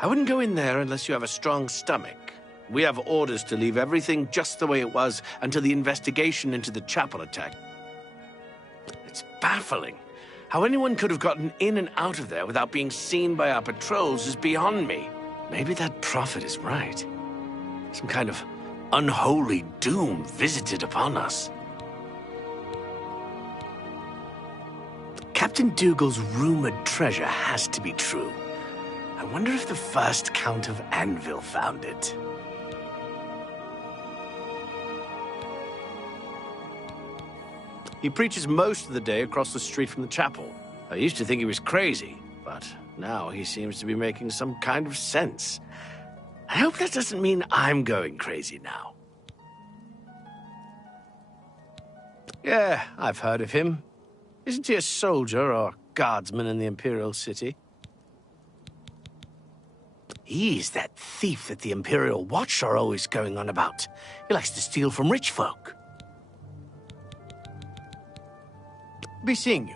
I wouldn't go in there unless you have a strong stomach. We have orders to leave everything just the way it was until the investigation into the chapel attack. It's baffling. How anyone could have gotten in and out of there without being seen by our patrols is beyond me. Maybe that prophet is right. Some kind of unholy doom visited upon us. Captain Dougal's rumored treasure has to be true. I wonder if the first Count of Anvil found it. He preaches most of the day across the street from the chapel. I used to think he was crazy, but now he seems to be making some kind of sense. I hope that doesn't mean I'm going crazy now. Yeah, I've heard of him. Isn't he a soldier or guardsman in the Imperial City? He's that thief that the Imperial Watch are always going on about. He likes to steal from rich folk. Be seeing you.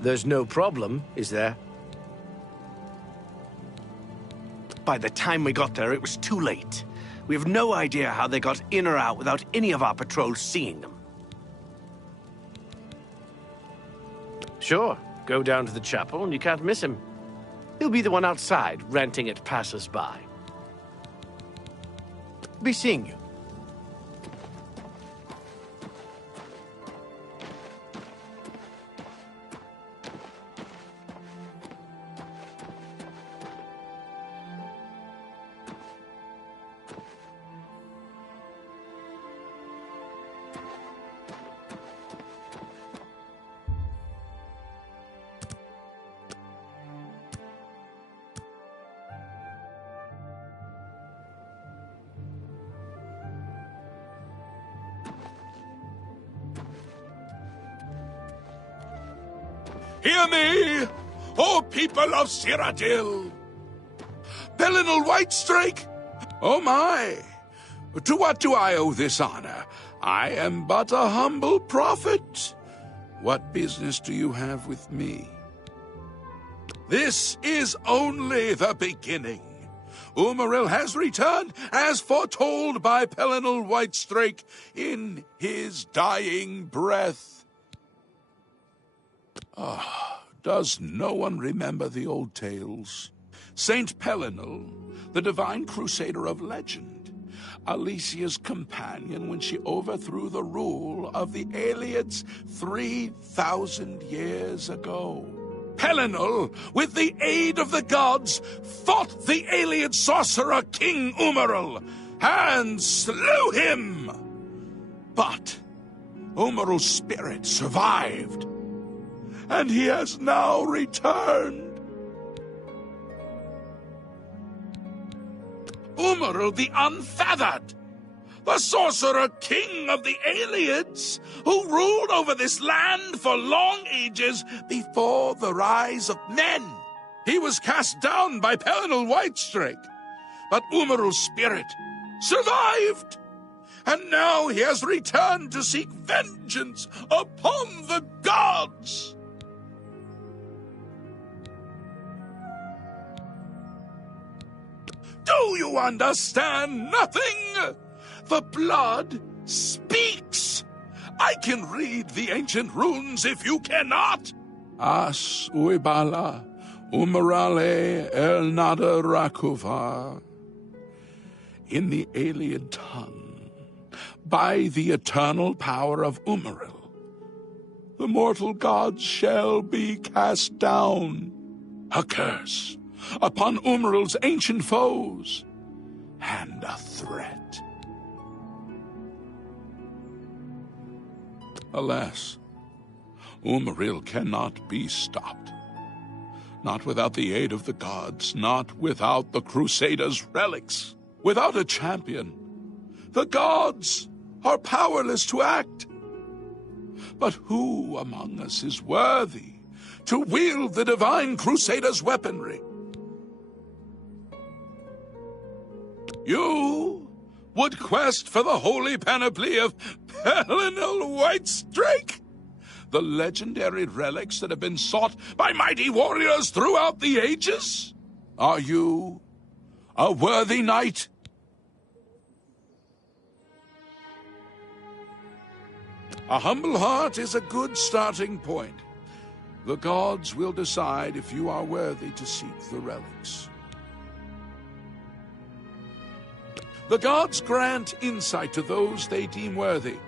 There's no problem, is there? By the time we got there, it was too late. We have no idea how they got in or out without any of our patrols seeing them. Sure, go down to the chapel and you can't miss him. He'll be the one outside, ranting at passers-by. Be seeing you. Hear me, O people of Cyrodiil! Pelinal Whitestrake! Oh my! To what do I owe this honor? I am but a humble prophet. What business do you have with me? This is only the beginning. Umaril has returned, as foretold by Pelinal Whitestrake in his dying breath. Does no one remember the old tales? Saint Pelinal, the divine crusader of legend, Alicia's companion when she overthrew the rule of the Aelids 3,000 years ago. Pelinal, with the aid of the gods, fought the Aelid sorcerer King Umaril and slew him. But Umaril's spirit survived, and he has now returned. Umaril the Unfeathered, the sorcerer king of the Aelids, who ruled over this land for long ages before the rise of men. He was cast down by Pelinal Whitestrake, but Umaril's spirit survived, and now he has returned to seek vengeance upon the gods. Do you understand nothing? The blood speaks! I can read the ancient runes if you cannot! As uibala umarale el nada rakuva. In the alien tongue, by the eternal power of Umaril, the mortal gods shall be cast down. A curse upon Umaril's ancient foes, and a threat. Alas, Umaril cannot be stopped. Not without the aid of the gods, not without the Crusaders' relics. Without a champion, the gods are powerless to act. But who among us is worthy to wield the divine Crusaders' weaponry? You would quest for the holy panoply of Pelinal Whitestrake? The legendary relics that have been sought by mighty warriors throughout the ages? Are you a worthy knight? A humble heart is a good starting point. The gods will decide if you are worthy to seek the relics. The gods grant insight to those they deem worthy.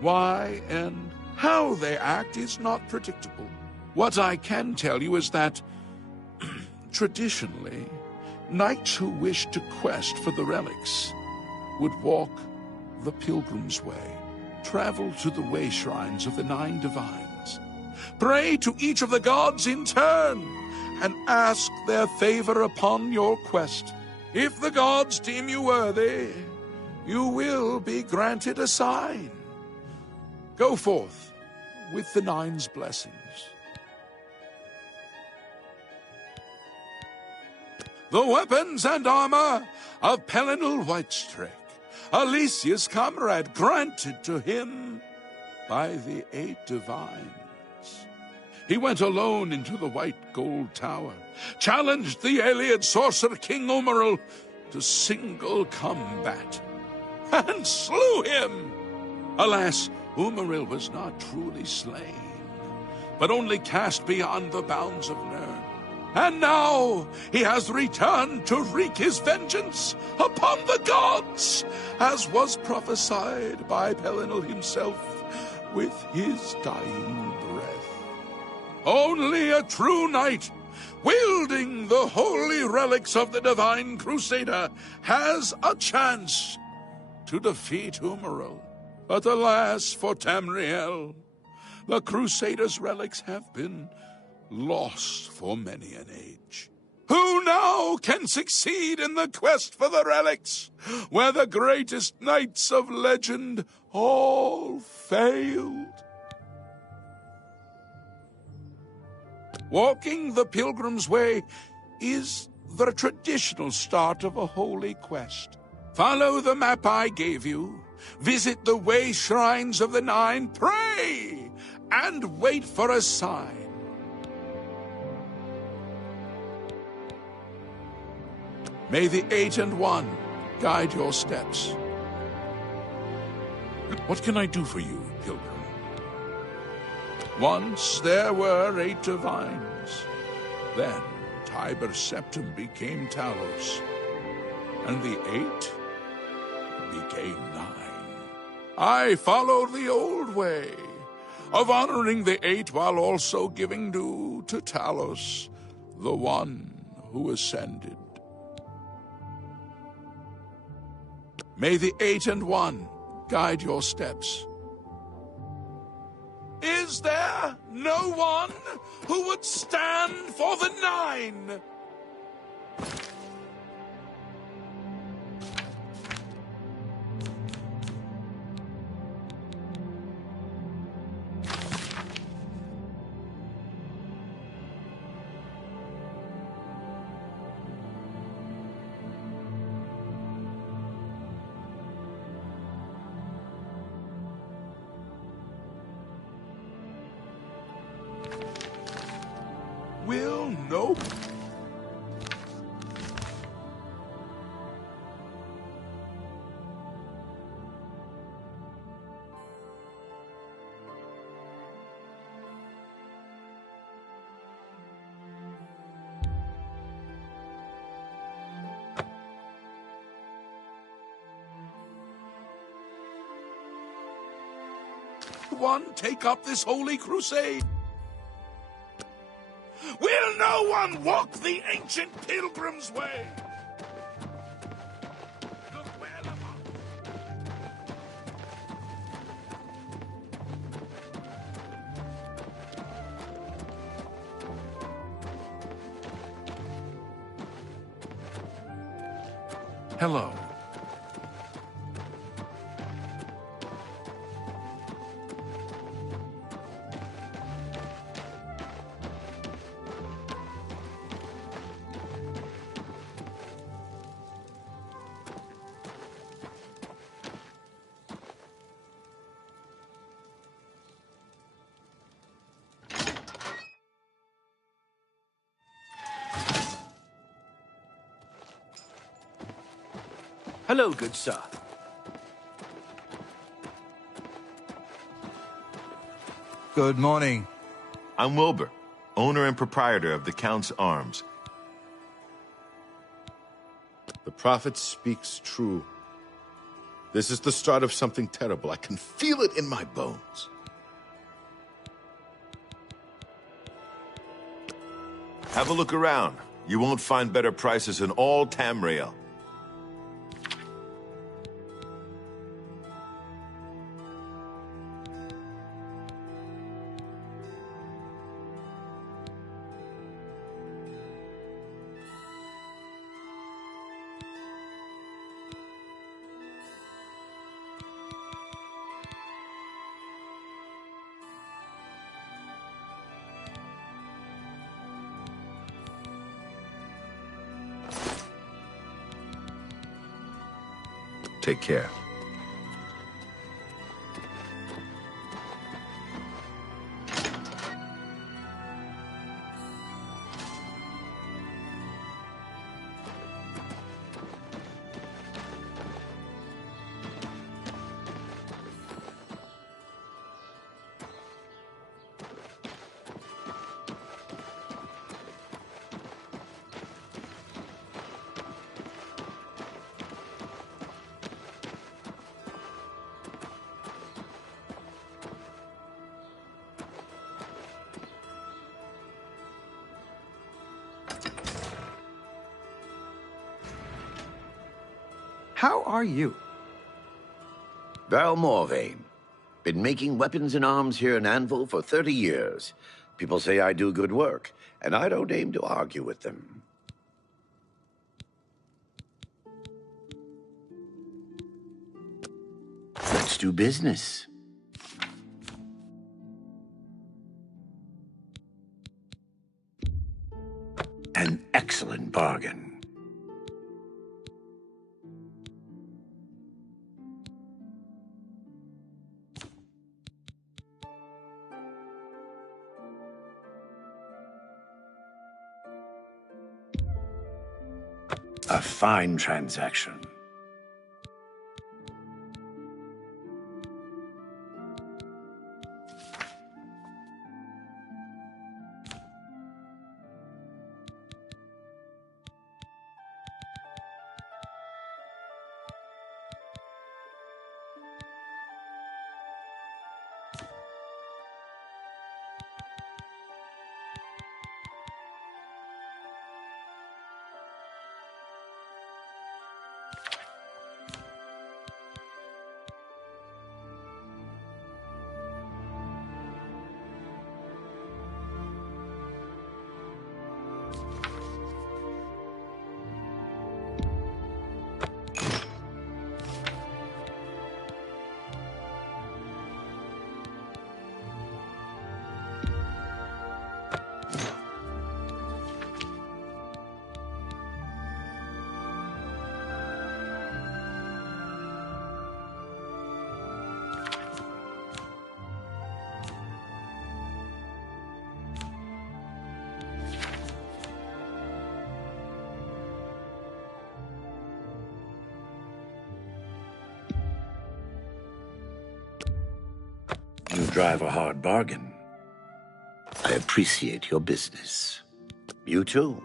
Why and how they act is not predictable. What I can tell you is that, traditionally, knights who wished to quest for the relics would walk the pilgrim's way, travel to the way shrines of the 9 divines, pray to each of the gods in turn, and ask their favor upon your quest. If the gods deem you worthy, you will be granted a sign. Go forth with the 9's blessings. The weapons and armor of Pelinal Whitestrake, Alicia's comrade, granted to him by the 8 divines. He went alone into the white gold tower, challenged the alien sorcerer King Umaril to single combat, and slew him. Alas, Umaril was not truly slain, but only cast beyond the bounds of Nirn. And now he has returned to wreak his vengeance upon the gods, as was prophesied by Pelinal himself with his dying breath. Only a true knight, wielding the holy relics of the divine Crusader, has a chance to defeat Umaril. But alas for Tamriel, the Crusader's relics have been lost for many an age. Who now can succeed in the quest for the relics, where the greatest knights of legend all failed? Walking the pilgrim's way is the traditional start of a holy quest. Follow the map I gave you, visit the way shrines of the 9, pray, and wait for a sign. May the 8 and 1 guide your steps. What can I do for you, pilgrim? Once there were 8 divines. Then Tiber Septim became Talos, and the 8 became 9. I followed the old way of honoring the 8 while also giving due to Talos, the one who ascended. May the 8 and 1 guide your steps. Is there no one who would stand for the 9? Will no... one take up this holy crusade? Will no one walk the ancient pilgrim's way? Hello. Hello, good sir. Good morning. I'm Wilbur, owner and proprietor of the Count's Arms. The prophet speaks true. This is the start of something terrible. I can feel it in my bones. Have a look around. You won't find better prices in all Tamriel. Take care. How are you? Val Morvain. Been making weapons and arms here in Anvil for 30 years. People say I do good work, and I don't aim to argue with them. Let's do business. An excellent bargain. A fine transaction. You drive a hard bargain. I appreciate your business. You too.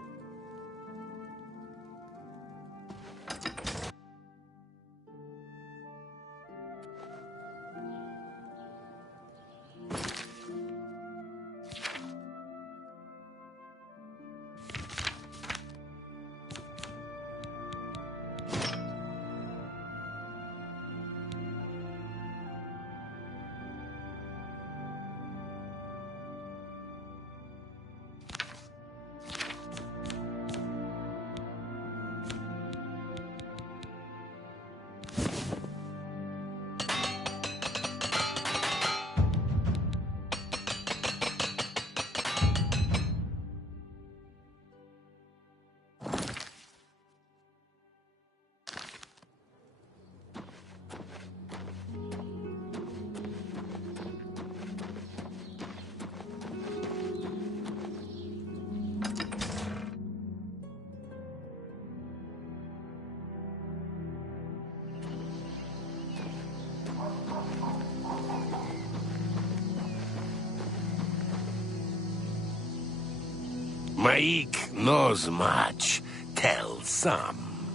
Maik knows much, tells some.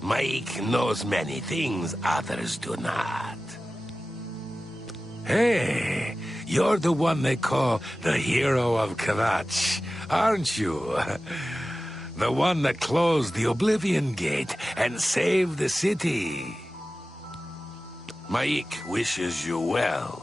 Maik knows many things others do not. Hey, you're the one they call the hero of Kavach, aren't you? The one that closed the Oblivion gate and saved the city. Maik wishes you well.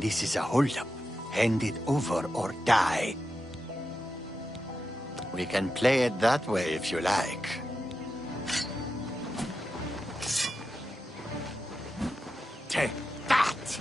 This is a holdup. Hand it over or die. We can play it that way if you like. Take that!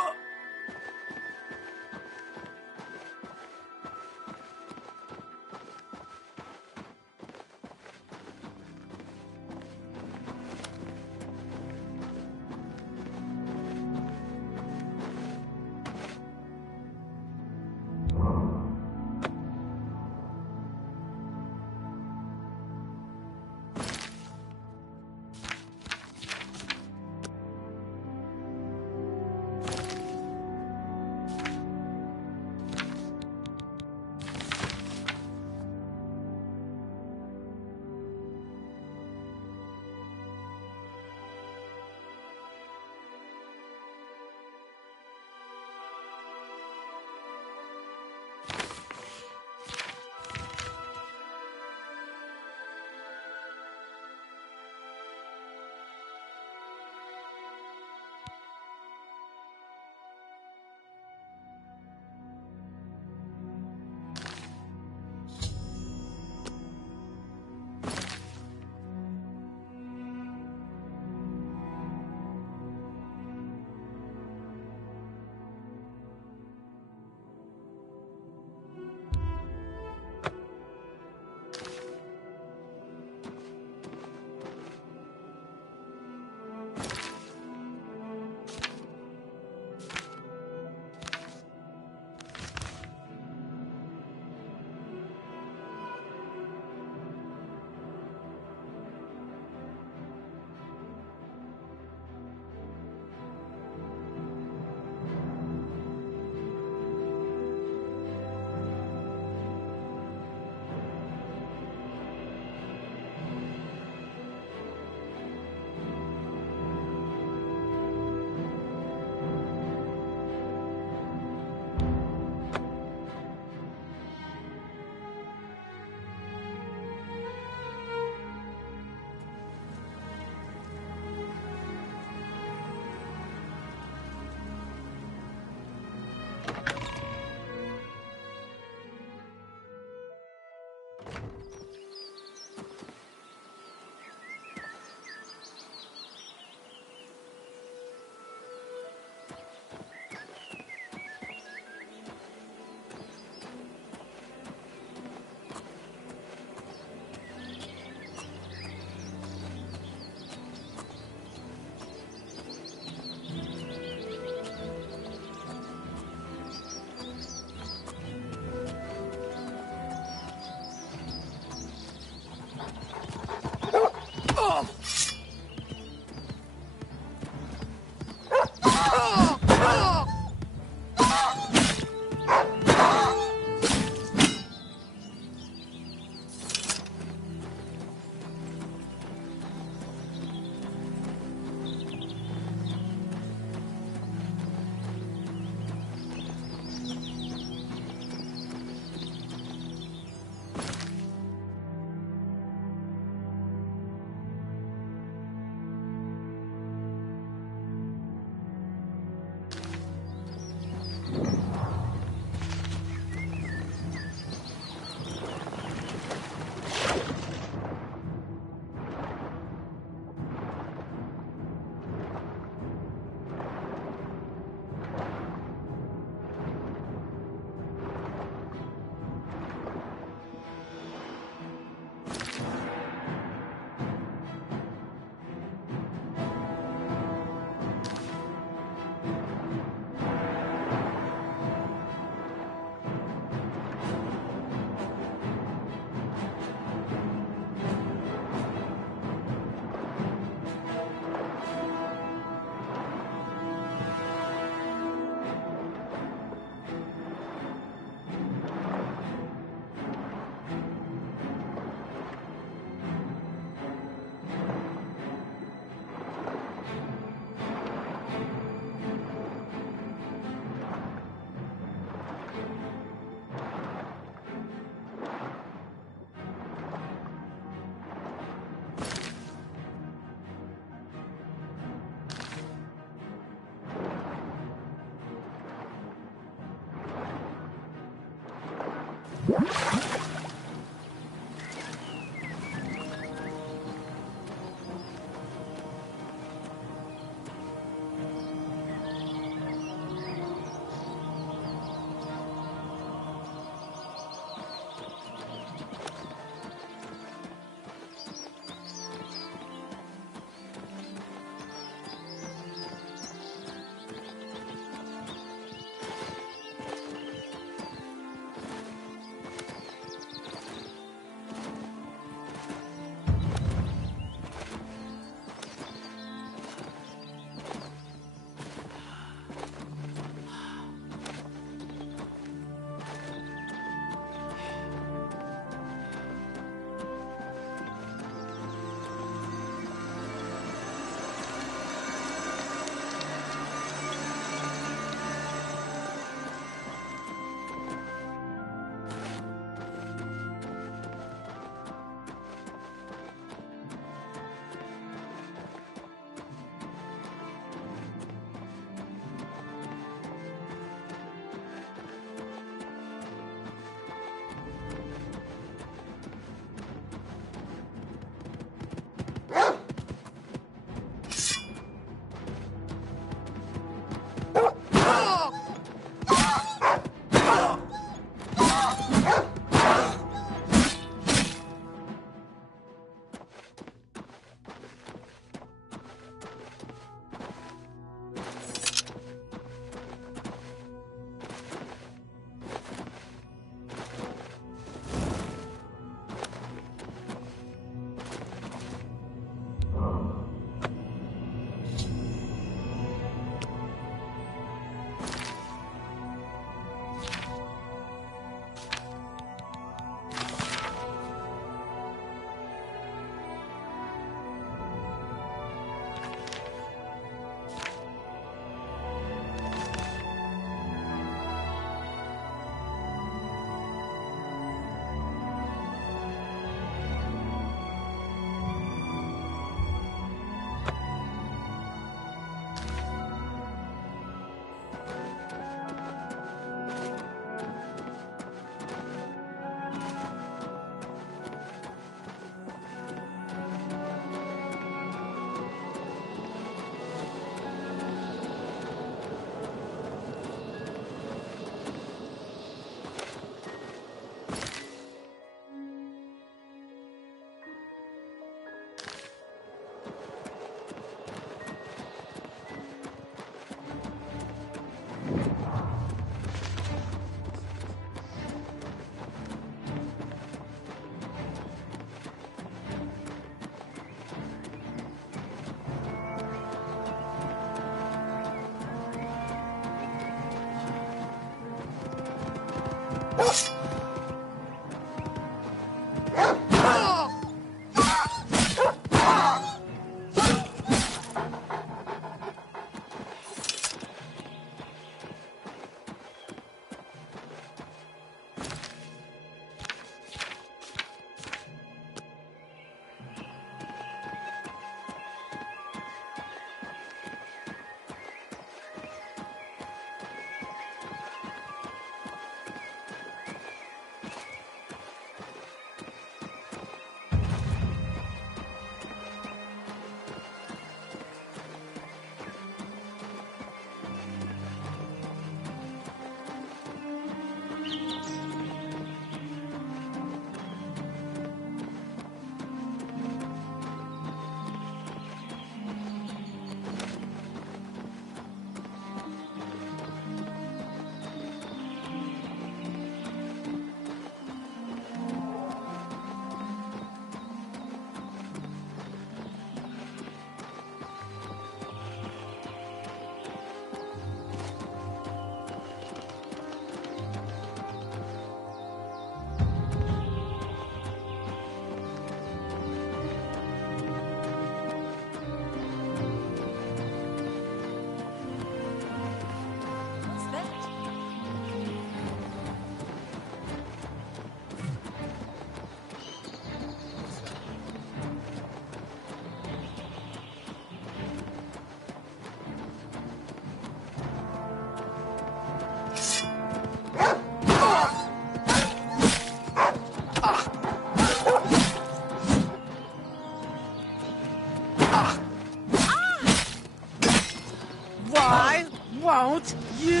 won't you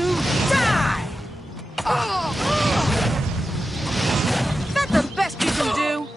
die? That the best you can do?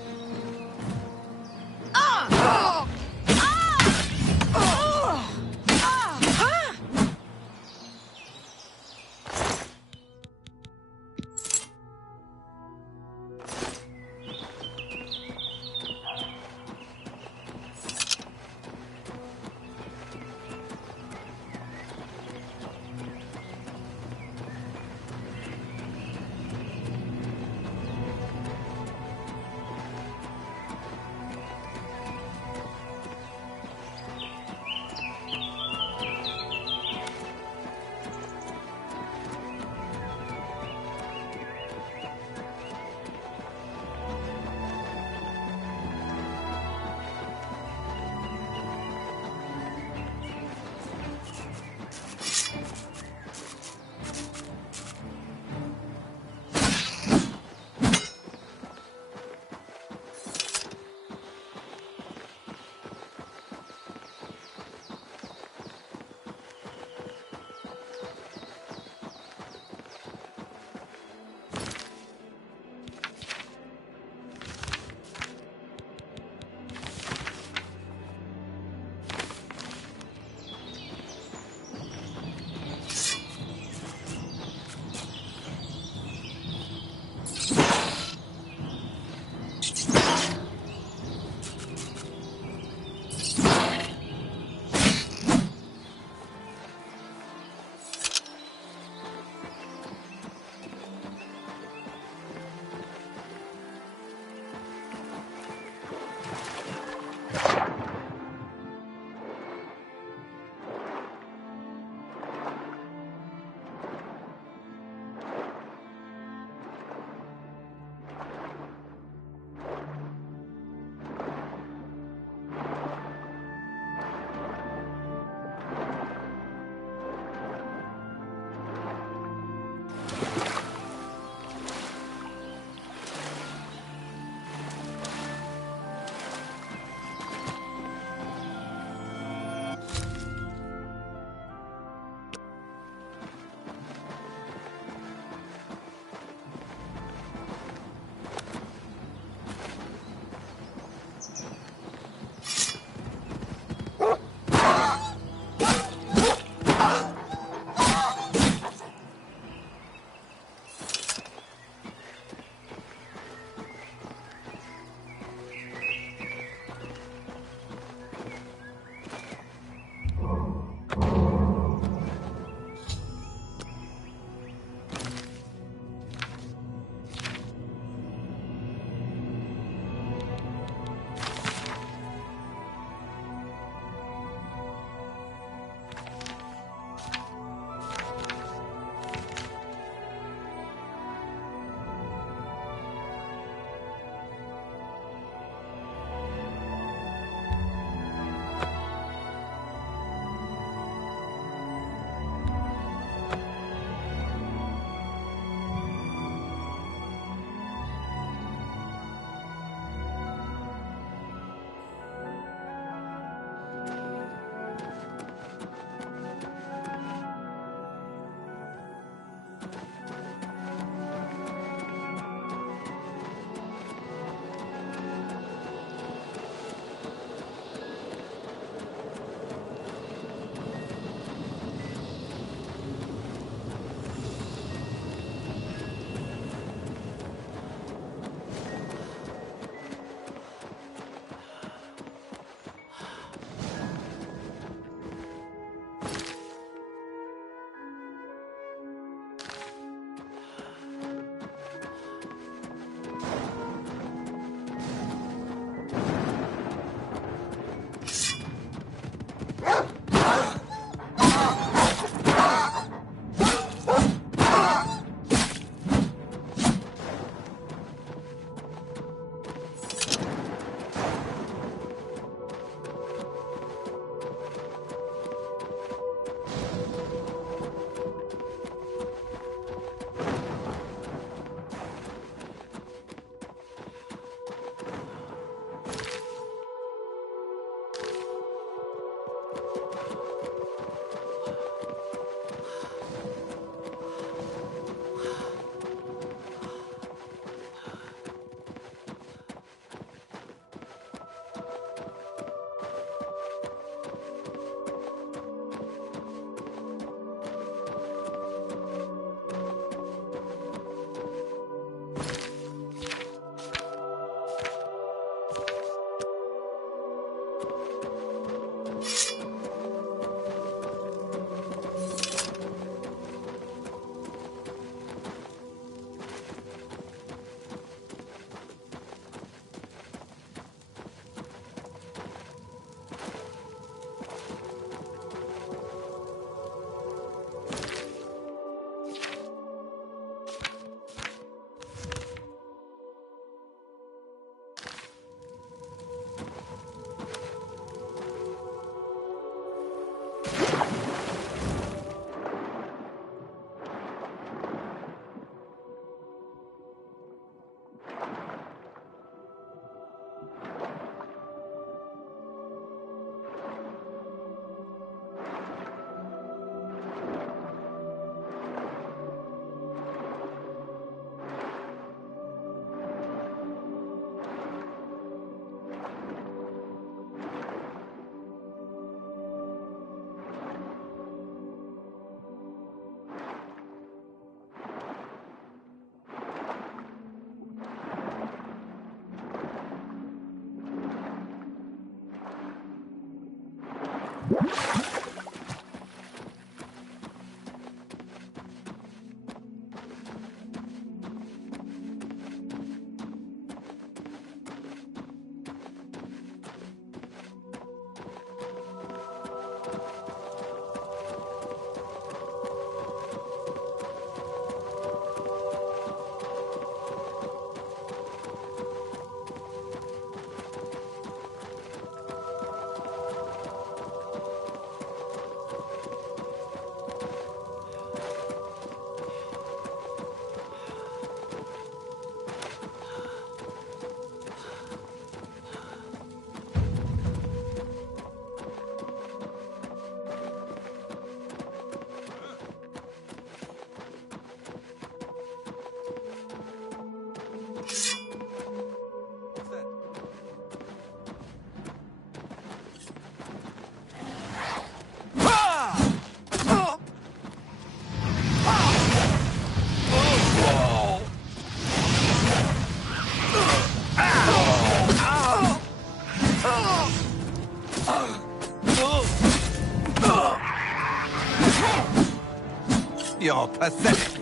You're pathetic.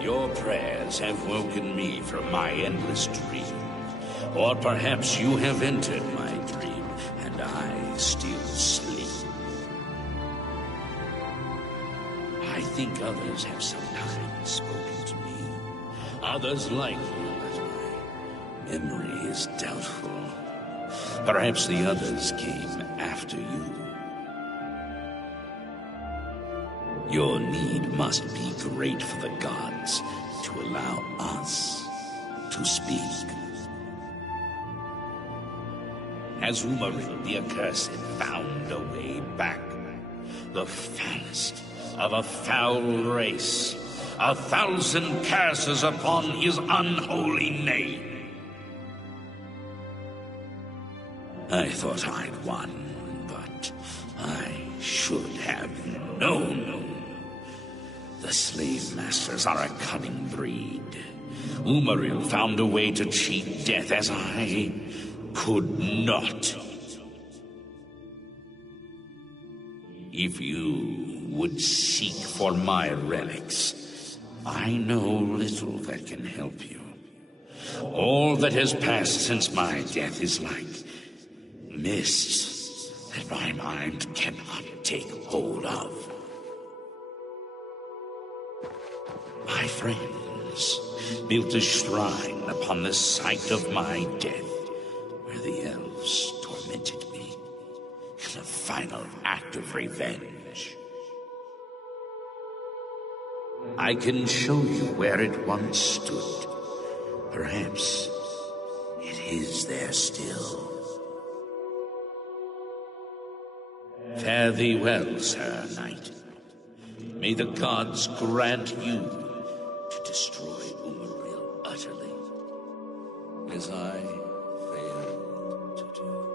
Your prayers have woken me from my endless dream. Or perhaps you have entered my dream, and I still sleep. I think others have sometimes spoken to me. Others like you, but my memory is doubtful. Perhaps the others came after you. Your need must be great for the gods to allow us to speak. Has Umaril the Accursed found a way back? The foulest of a foul race. 1,000 curses upon his unholy name. I thought I'd won, but I should have known. The slave masters are a cunning breed. Umaril found a way to cheat death as I could not. If you would seek for my relics, I know little that can help you. All that has passed since my death is like mists that my mind cannot take hold of. My friends built a shrine upon the site of my death, where the elves tormented me in a final act of revenge. I can show you where it once stood. Perhaps it is there still. Fare thee well, Sir Knight. May the gods grant you to destroy Umaril utterly, as I failed to do.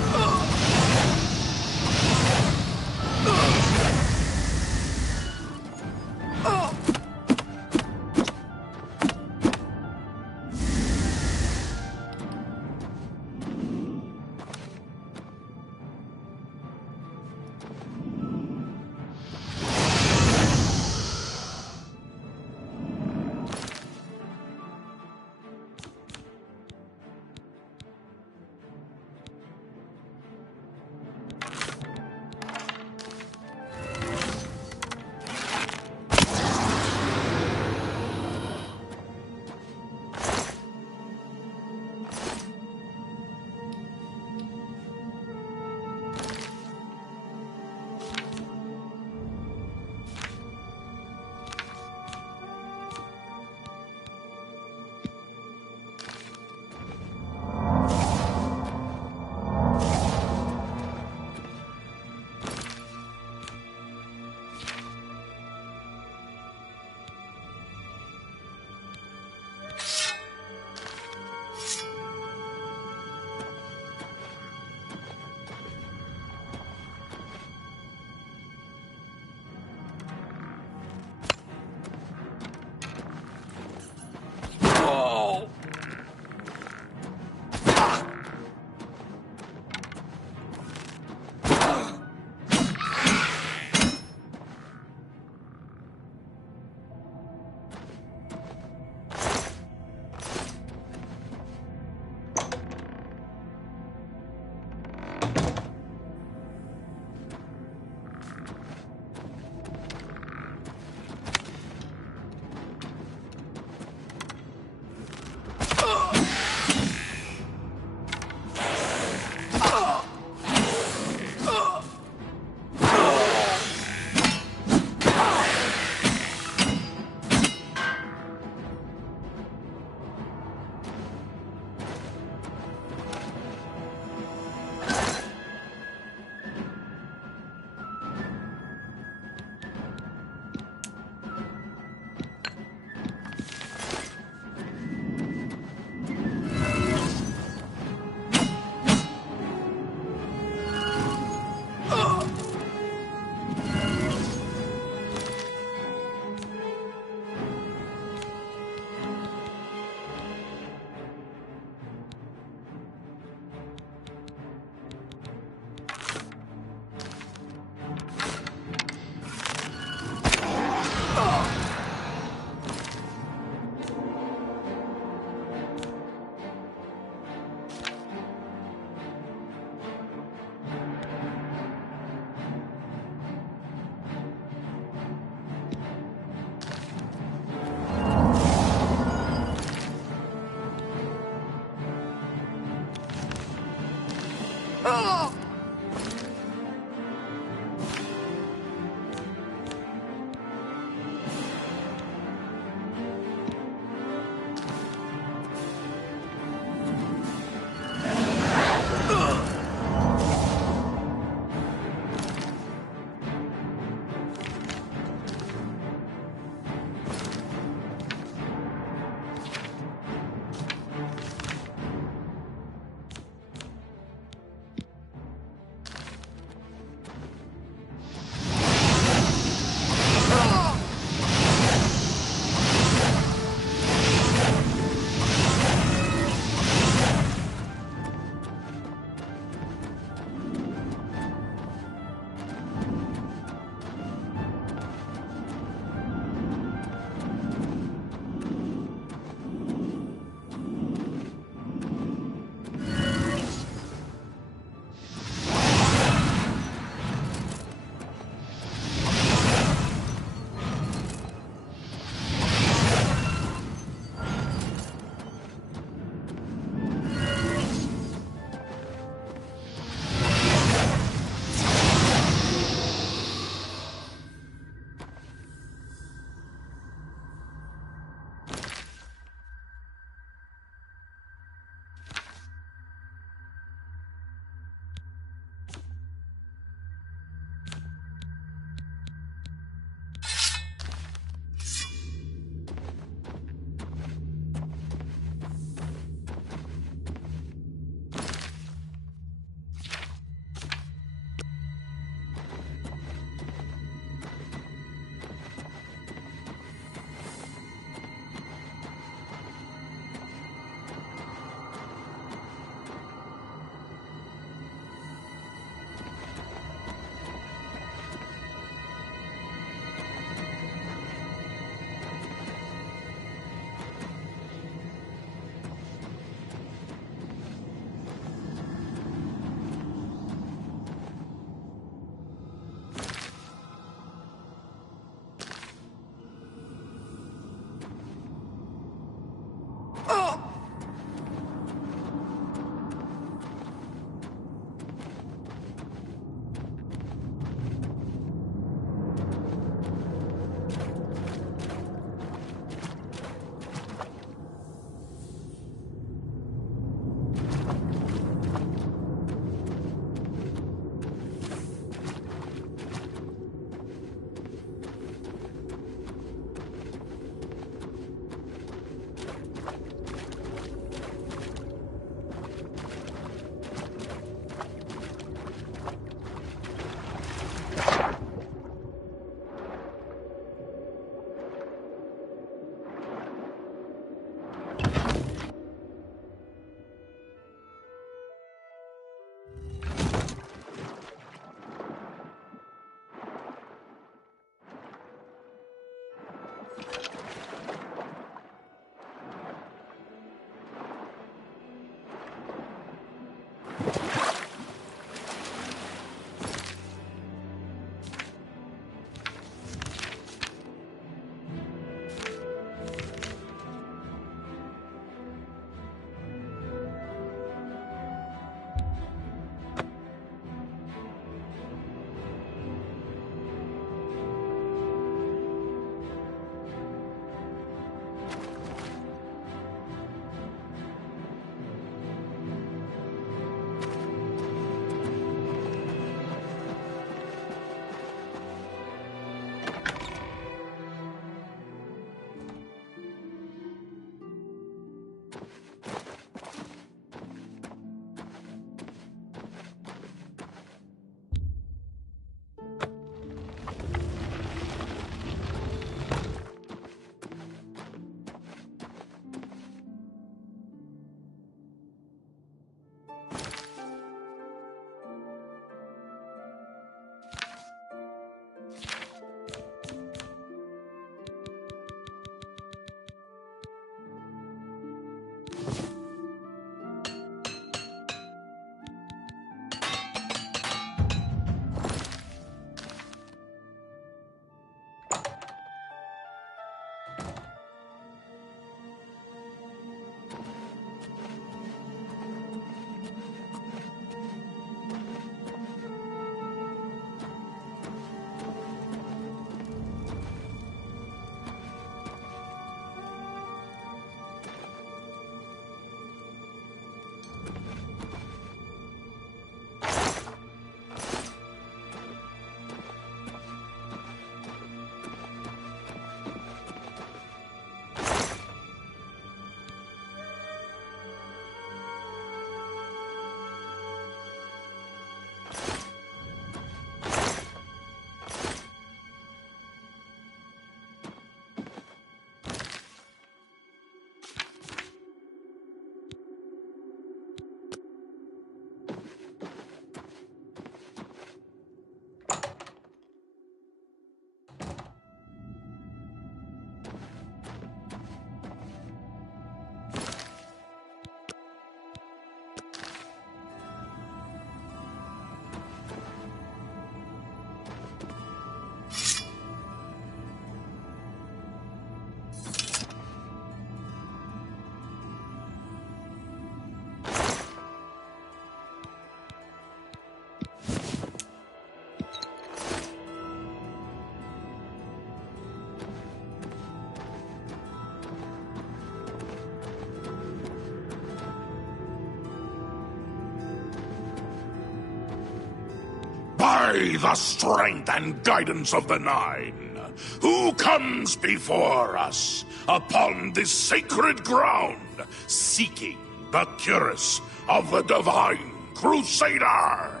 By the strength and guidance of the Nine, who comes before us upon this sacred ground, seeking the cuirass of the divine Crusader?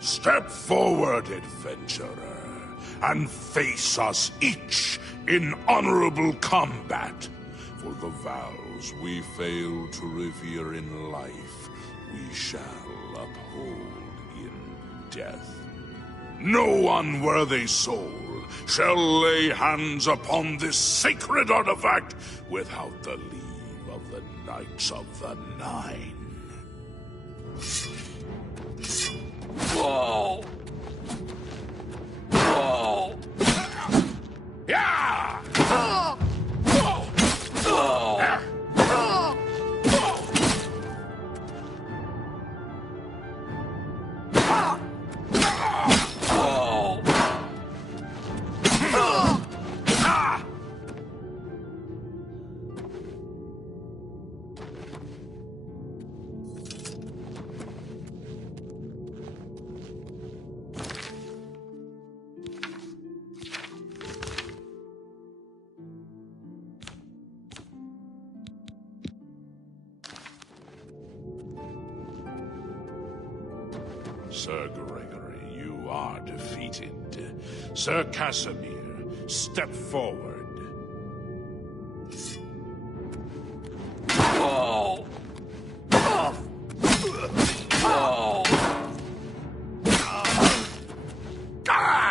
Step forward, adventurer, and face us each in honorable combat. For the vows we fail to revere in life, we shall uphold in death. No unworthy soul shall lay hands upon this sacred artifact without the leave of the Knights of the Nine. Whoa! Whoa! Yeah! Whoa! Whoa! Sir Gregory, you are defeated. Sir Casimir, step forward. Oh! Oh! Oh! Ah!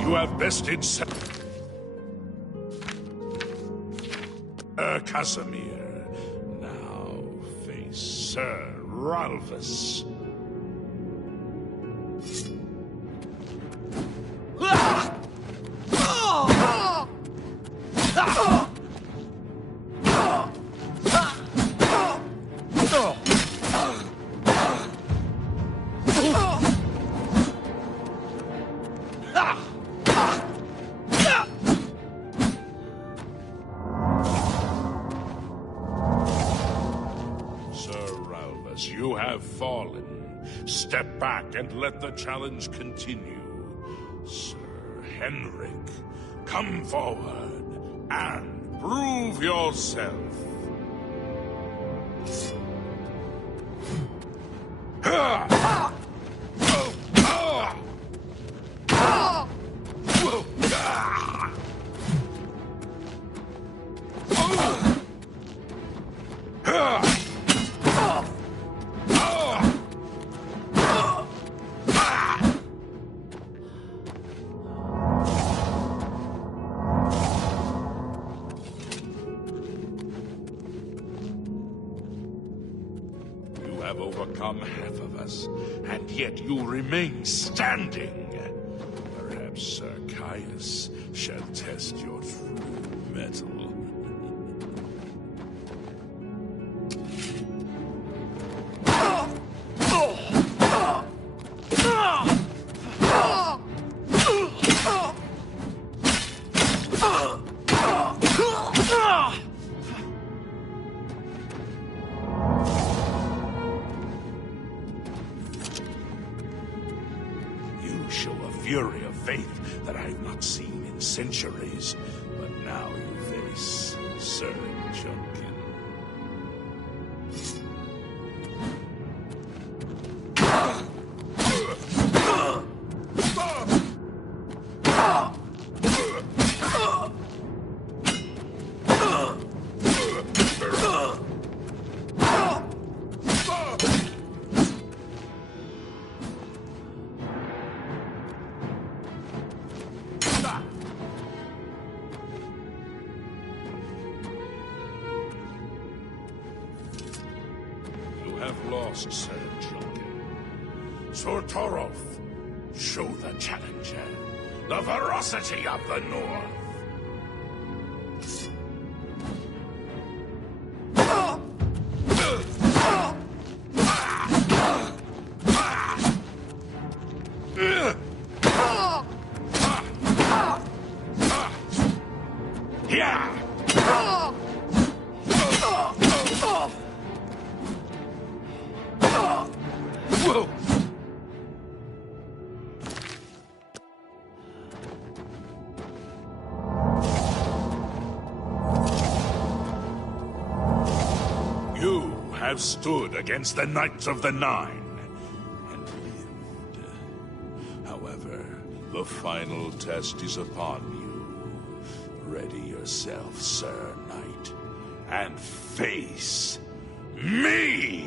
You have bested Sir Casimir. Now face Sir Ralphus. You have fallen. Step back and let the challenge continue. Sir Henrik, come forward and prove yourself. Have overcome half of us, and yet you remain standing. Perhaps Sir Caius shall test your true mettle. Show a fury of faith that I have not seen in centuries. But now you face Sir Junkin. Lost, Sir Junkin. Sir Toroth, show the challenger the ferocity of the North. have stood against the Knights of the Nine and lived. However, the final test is upon you. Ready yourself, Sir Knight, and face me!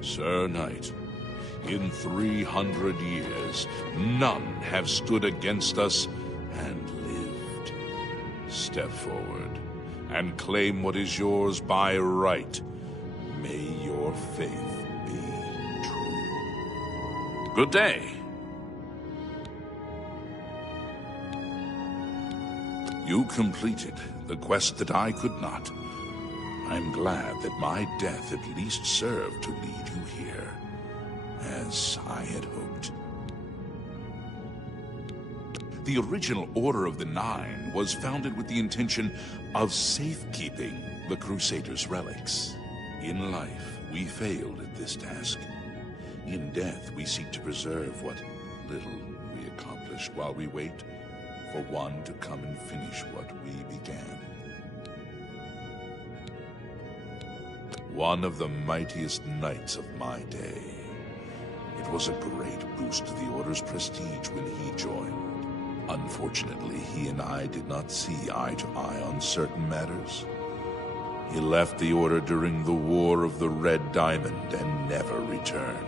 Sir Knight, in 300 years, none have stood against us and lived. Step forward and claim what is yours by right. May your faith be true. Good day. You completed the quest that I could not. I'm glad that my death at least served to lead you here, as I had hoped. The original Order of the Nine was founded with the intention of safekeeping the Crusaders' relics. In life, we failed at this task. In death, we seek to preserve what little we accomplished while we wait for one to come and finish what we began. One of the mightiest knights of my day. It was a great boost to the Order's prestige when he joined. Unfortunately, he and I did not see eye to eye on certain matters. He left the Order during the War of the Red Diamond and never returned.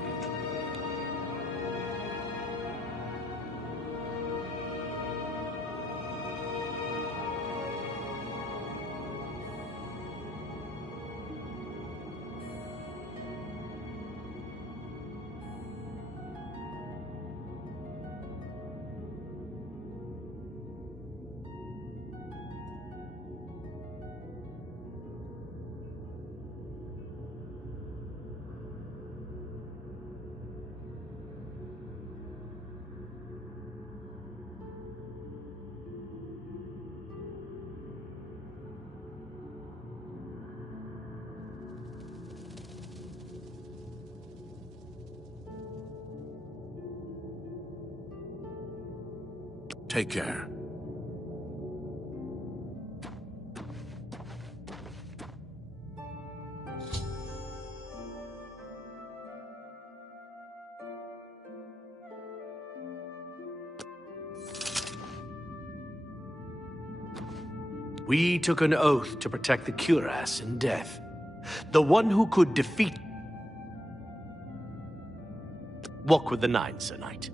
Take care. We took an oath to protect the cuirass in death. The one who could defeat... Walk with the Nine, Sir Knight.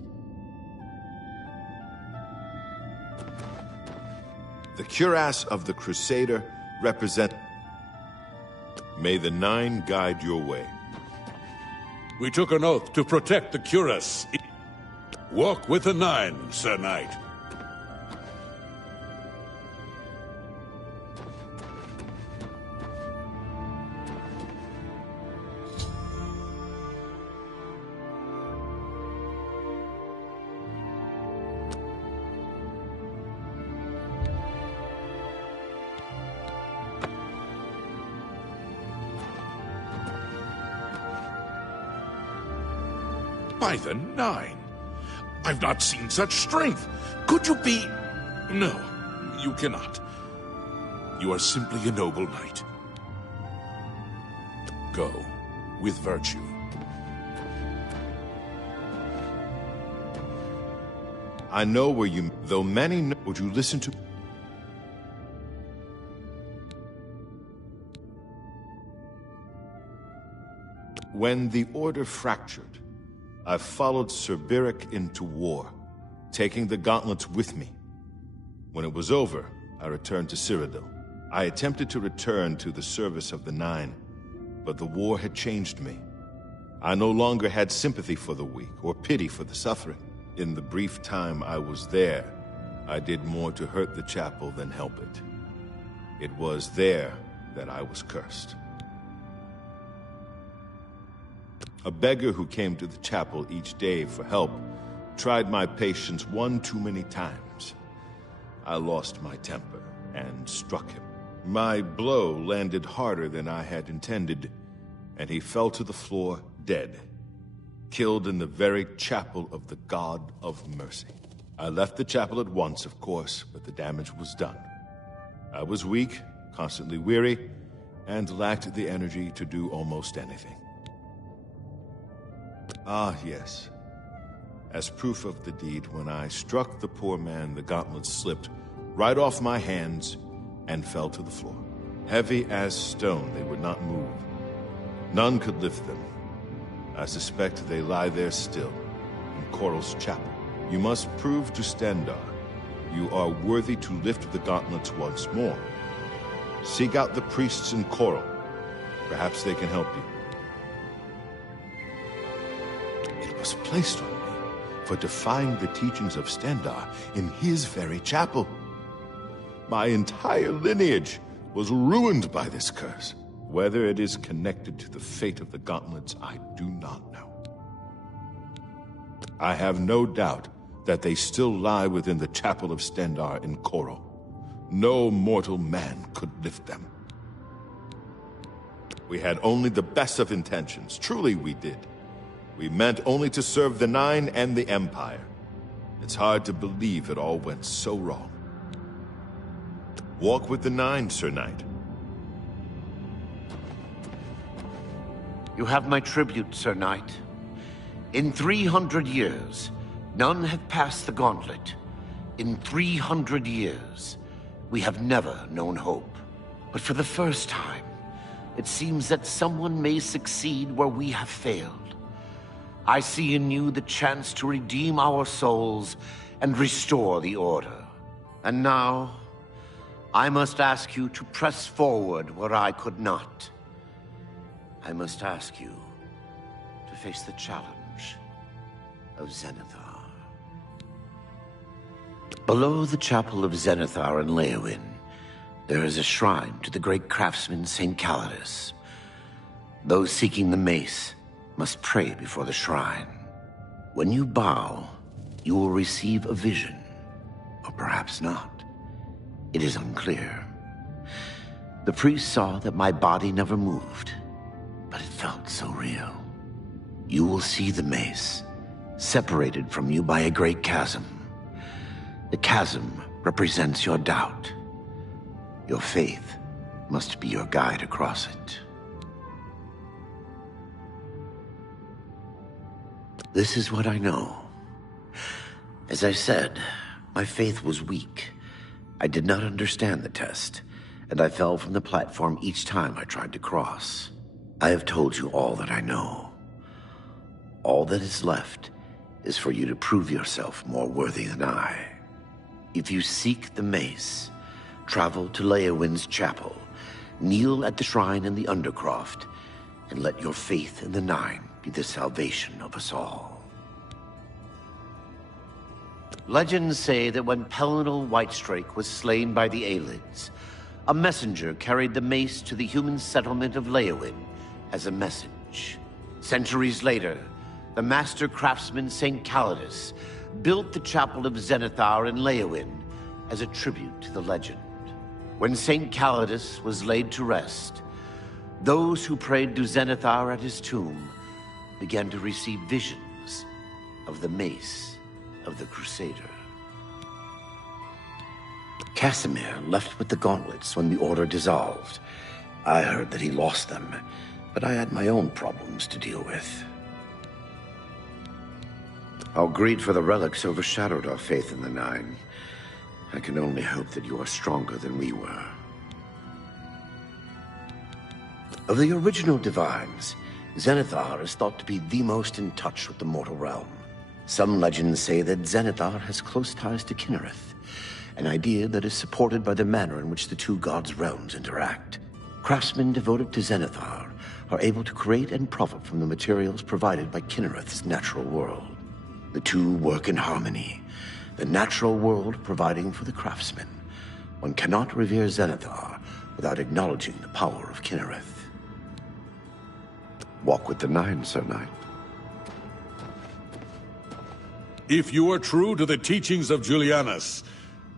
The cuirass of the Crusader represent... May the Nine guide your way. We took an oath to protect the cuirass. Walk with the Nine, Sir Knight. By the Nine! I've not seen such strength! Could you be... No, you cannot. You are simply a noble knight. Go, with virtue. I know where you... Though many know... Would you listen to... When the Order fractured, I followed Sir Beric into war, taking the gauntlets with me. When it was over, I returned to Cyrodiil. I attempted to return to the service of the Nine, but the war had changed me. I no longer had sympathy for the weak or pity for the suffering. In the brief time I was there, I did more to hurt the chapel than help it. It was there that I was cursed. A beggar who came to the chapel each day for help tried my patience one too many times. I lost my temper and struck him. My blow landed harder than I had intended, and he fell to the floor dead, killed in the very chapel of the God of Mercy. I left the chapel at once, of course, but the damage was done. I was weak, constantly weary, and lacked the energy to do almost anything. Ah, yes. As proof of the deed, when I struck the poor man, the gauntlets slipped right off my hands and fell to the floor. Heavy as stone, they would not move. None could lift them. I suspect they lie there still, in Coral's chapel. You must prove to Stendarr you are worthy to lift the gauntlets once more. Seek out the priests in Coral. Perhaps they can help you. It was placed on me for defying the teachings of Stendarr in his very chapel. My entire lineage was ruined by this curse. Whether it is connected to the fate of the gauntlets, I do not know. I have no doubt that they still lie within the chapel of Stendarr in Coral. No mortal man could lift them. We had only the best of intentions. Truly we did. We meant only to serve the Nine and the Empire. It's hard to believe it all went so wrong. Walk with the Nine, Sir Knight. You have my tribute, Sir Knight. In 300 years, none have passed the gauntlet. In 300 years, we have never known hope. But for the first time, it seems that someone may succeed where we have failed. I see in you the chance to redeem our souls and restore the Order. And now, I must ask you to press forward where I could not. I must ask you to face the challenge of Zenithar. Below the chapel of Zenithar in Leowyn, there is a shrine to the great craftsman St. Calidus. Those seeking the mace must pray before the shrine. When you bow, you will receive a vision, or perhaps not. It is unclear. The priest saw that my body never moved, but it felt so real. You will see the mace, separated from you by a great chasm. The chasm represents your doubt. Your faith must be your guide across it. This is what I know. As I said, my faith was weak. I did not understand the test, and I fell from the platform each time I tried to cross. I have told you all that I know. All that is left is for you to prove yourself more worthy than I. If you seek the mace, travel to Leowyn's chapel, kneel at the shrine in the Undercroft, and let your faith in the Nine be the salvation of us all. Legends say that when Pellinal Whitestrake was slain by the Aelids, a messenger carried the mace to the human settlement of Leowyn as a message. Centuries later, the master craftsman St. Calidus built the chapel of Zenithar in Leowyn as a tribute to the legend. When St. Calidus was laid to rest, those who prayed to Zenithar at his tomb began to receive visions of the mace of the Crusader. Casimir left with the gauntlets when the Order dissolved. I heard that he lost them, but I had my own problems to deal with. Our greed for the relics overshadowed our faith in the Nine. I can only hope that you are stronger than we were. Of the original divines, Zenithar is thought to be the most in touch with the mortal realm. Some legends say that Zenithar has close ties to Kinnereth, an idea that is supported by the manner in which the two gods' realms interact. Craftsmen devoted to Zenithar are able to create and profit from the materials provided by Kinnereth's natural world. The two work in harmony, the natural world providing for the craftsmen. One cannot revere Zenithar without acknowledging the power of Kinnereth. Walk with the Nine, Sir Knight. If you are true to the teachings of Julianus,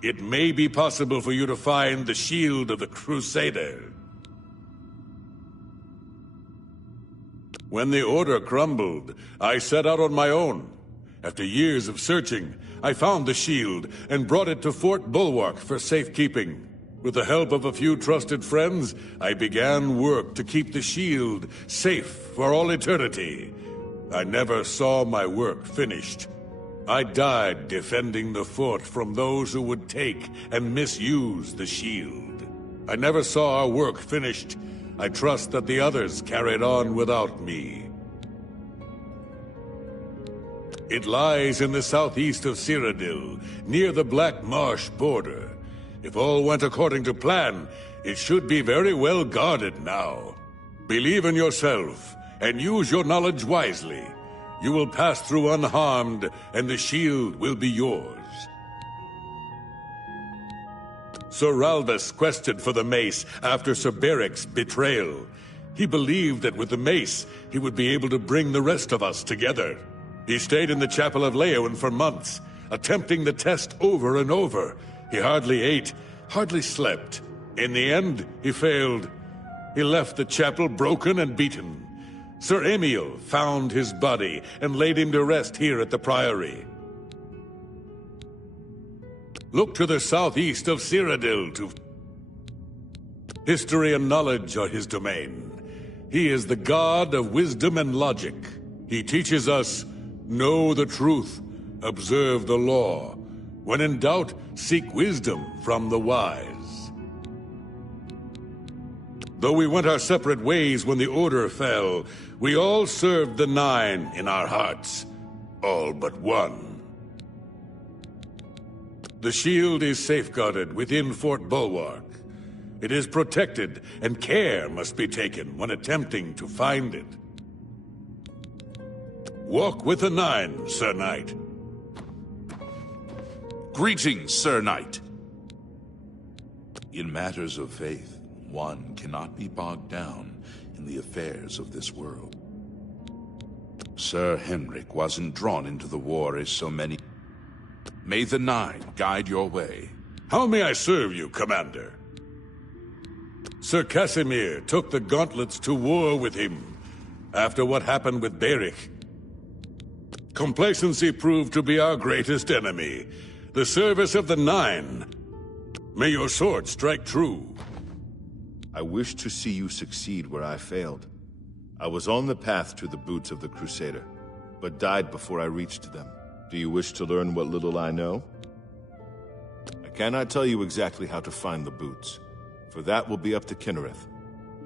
it may be possible for you to find the shield of the Crusader. When the Order crumbled, I set out on my own. After years of searching, I found the shield and brought it to Fort Bulwark for safekeeping. With the help of a few trusted friends, I began work to keep the shield safe for all eternity. I never saw my work finished. I died defending the fort from those who would take and misuse the shield. I never saw our work finished. I trust that the others carried on without me. It lies in the southeast of Cyrodiil, near the Black Marsh border. If all went according to plan, it should be very well guarded now. Believe in yourself, and use your knowledge wisely. You will pass through unharmed, and the shield will be yours. Sir Ralvus quested for the mace after Sir Beric's betrayal. He believed that with the mace, he would be able to bring the rest of us together. He stayed in the chapel of Leowyn for months, attempting the test over and over. He hardly ate, hardly slept. In the end, he failed. He left the chapel broken and beaten. Sir Emil found his body and laid him to rest here at the Priory. Look to the southeast of Cyrodiil to... History and knowledge are his domain. He is the god of wisdom and logic. He teaches us, know the truth, observe the law. When in doubt, seek wisdom from the wise. Though we went our separate ways when the Order fell, we all served the Nine in our hearts. All but one. The shield is safeguarded within Fort Bulwark. It is protected, and care must be taken when attempting to find it. Walk with the Nine, Sir Knight. Greetings, Sir Knight. In matters of faith, one cannot be bogged down in the affairs of this world. Sir Henrik wasn't drawn into the war as so many. May the Nine guide your way. How may I serve you, Commander? Sir Casimir took the gauntlets to war with him after what happened with Beric. Complacency proved to be our greatest enemy. The service of the Nine. May your sword strike true. I wish to see you succeed where I failed. I was on the path to the boots of the Crusader, but died before I reached them. Do you wish to learn what little I know? I cannot tell you exactly how to find the boots, for that will be up to Kinnereth.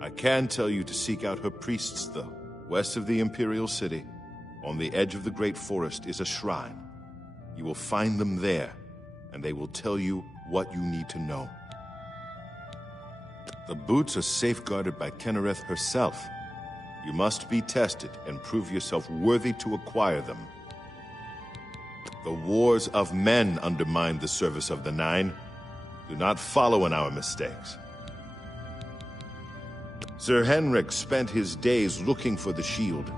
I can tell you to seek out her priests, though. West of the Imperial City, on the edge of the Great Forest, is a shrine. You will find them there, and they will tell you what you need to know. The boots are safeguarded by Kinnereth herself. You must be tested and prove yourself worthy to acquire them. The wars of men undermine the service of the Nine. Do not follow in our mistakes. Sir Henrik spent his days looking for the shield.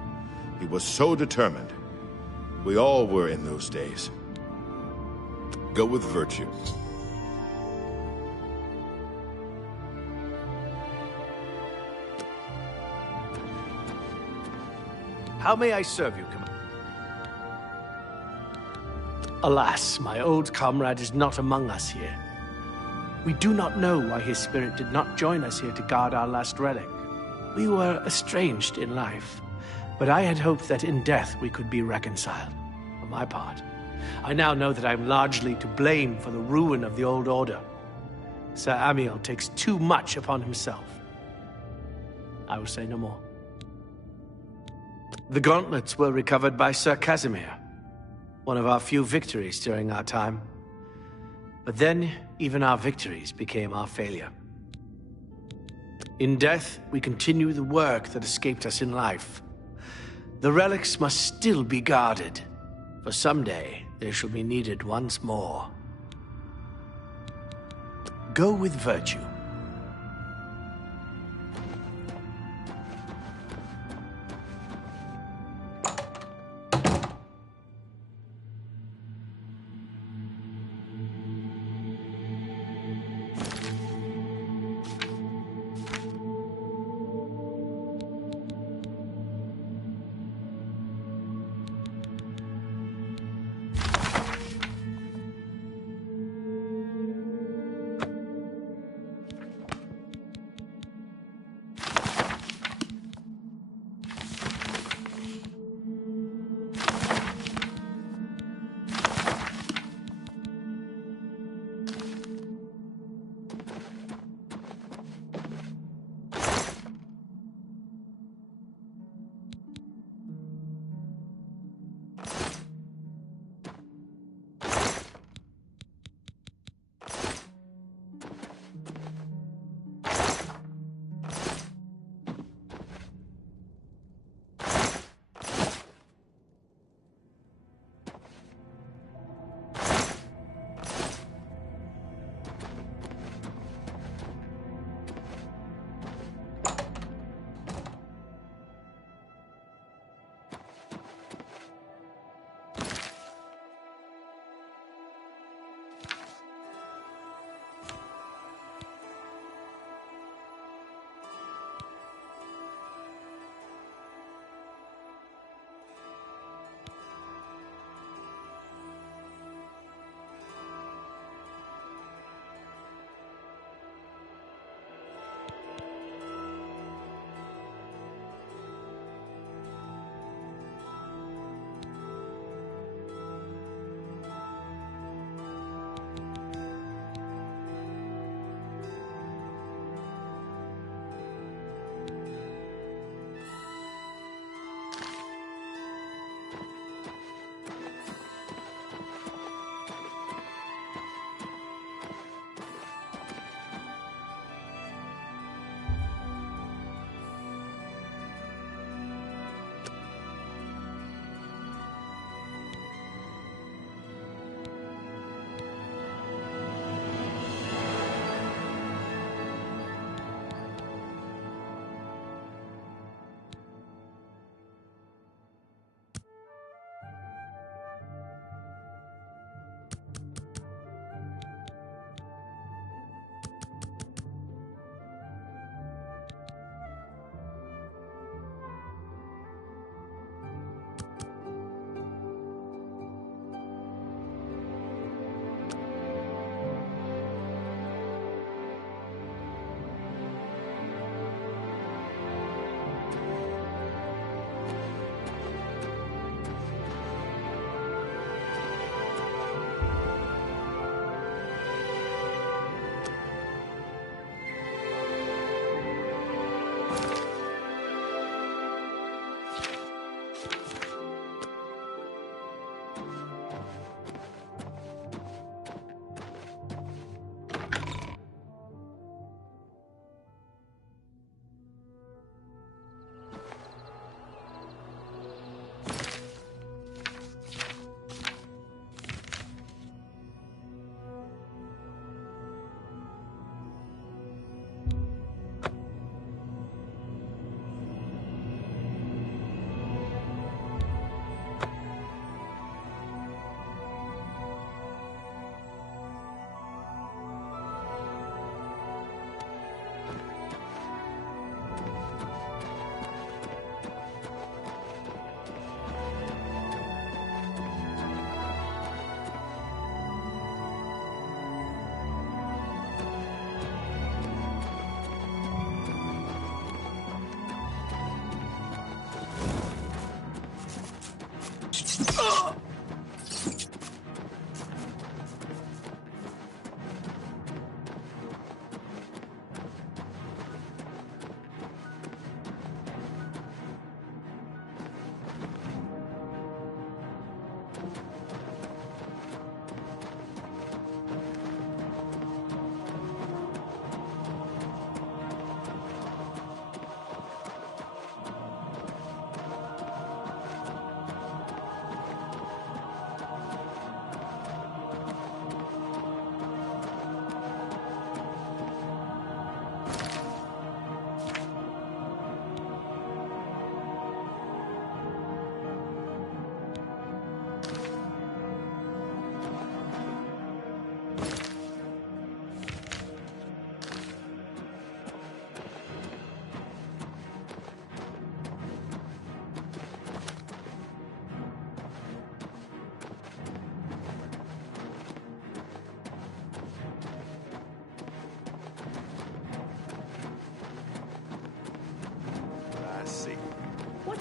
He was so determined. We all were in those days. Go with virtue. How may I serve you, Commander? Alas, my old comrade is not among us here. We do not know why his spirit did not join us here to guard our last relic. We were estranged in life, but I had hoped that in death we could be reconciled. For my part, I now know that I am largely to blame for the ruin of the old order. Sir Amiel takes too much upon himself. I will say no more. The gauntlets were recovered by Sir Casimir, one of our few victories during our time. But then, even our victories became our failure. In death, we continue the work that escaped us in life. The relics must still be guarded, for someday they shall be needed once more. Go with virtue.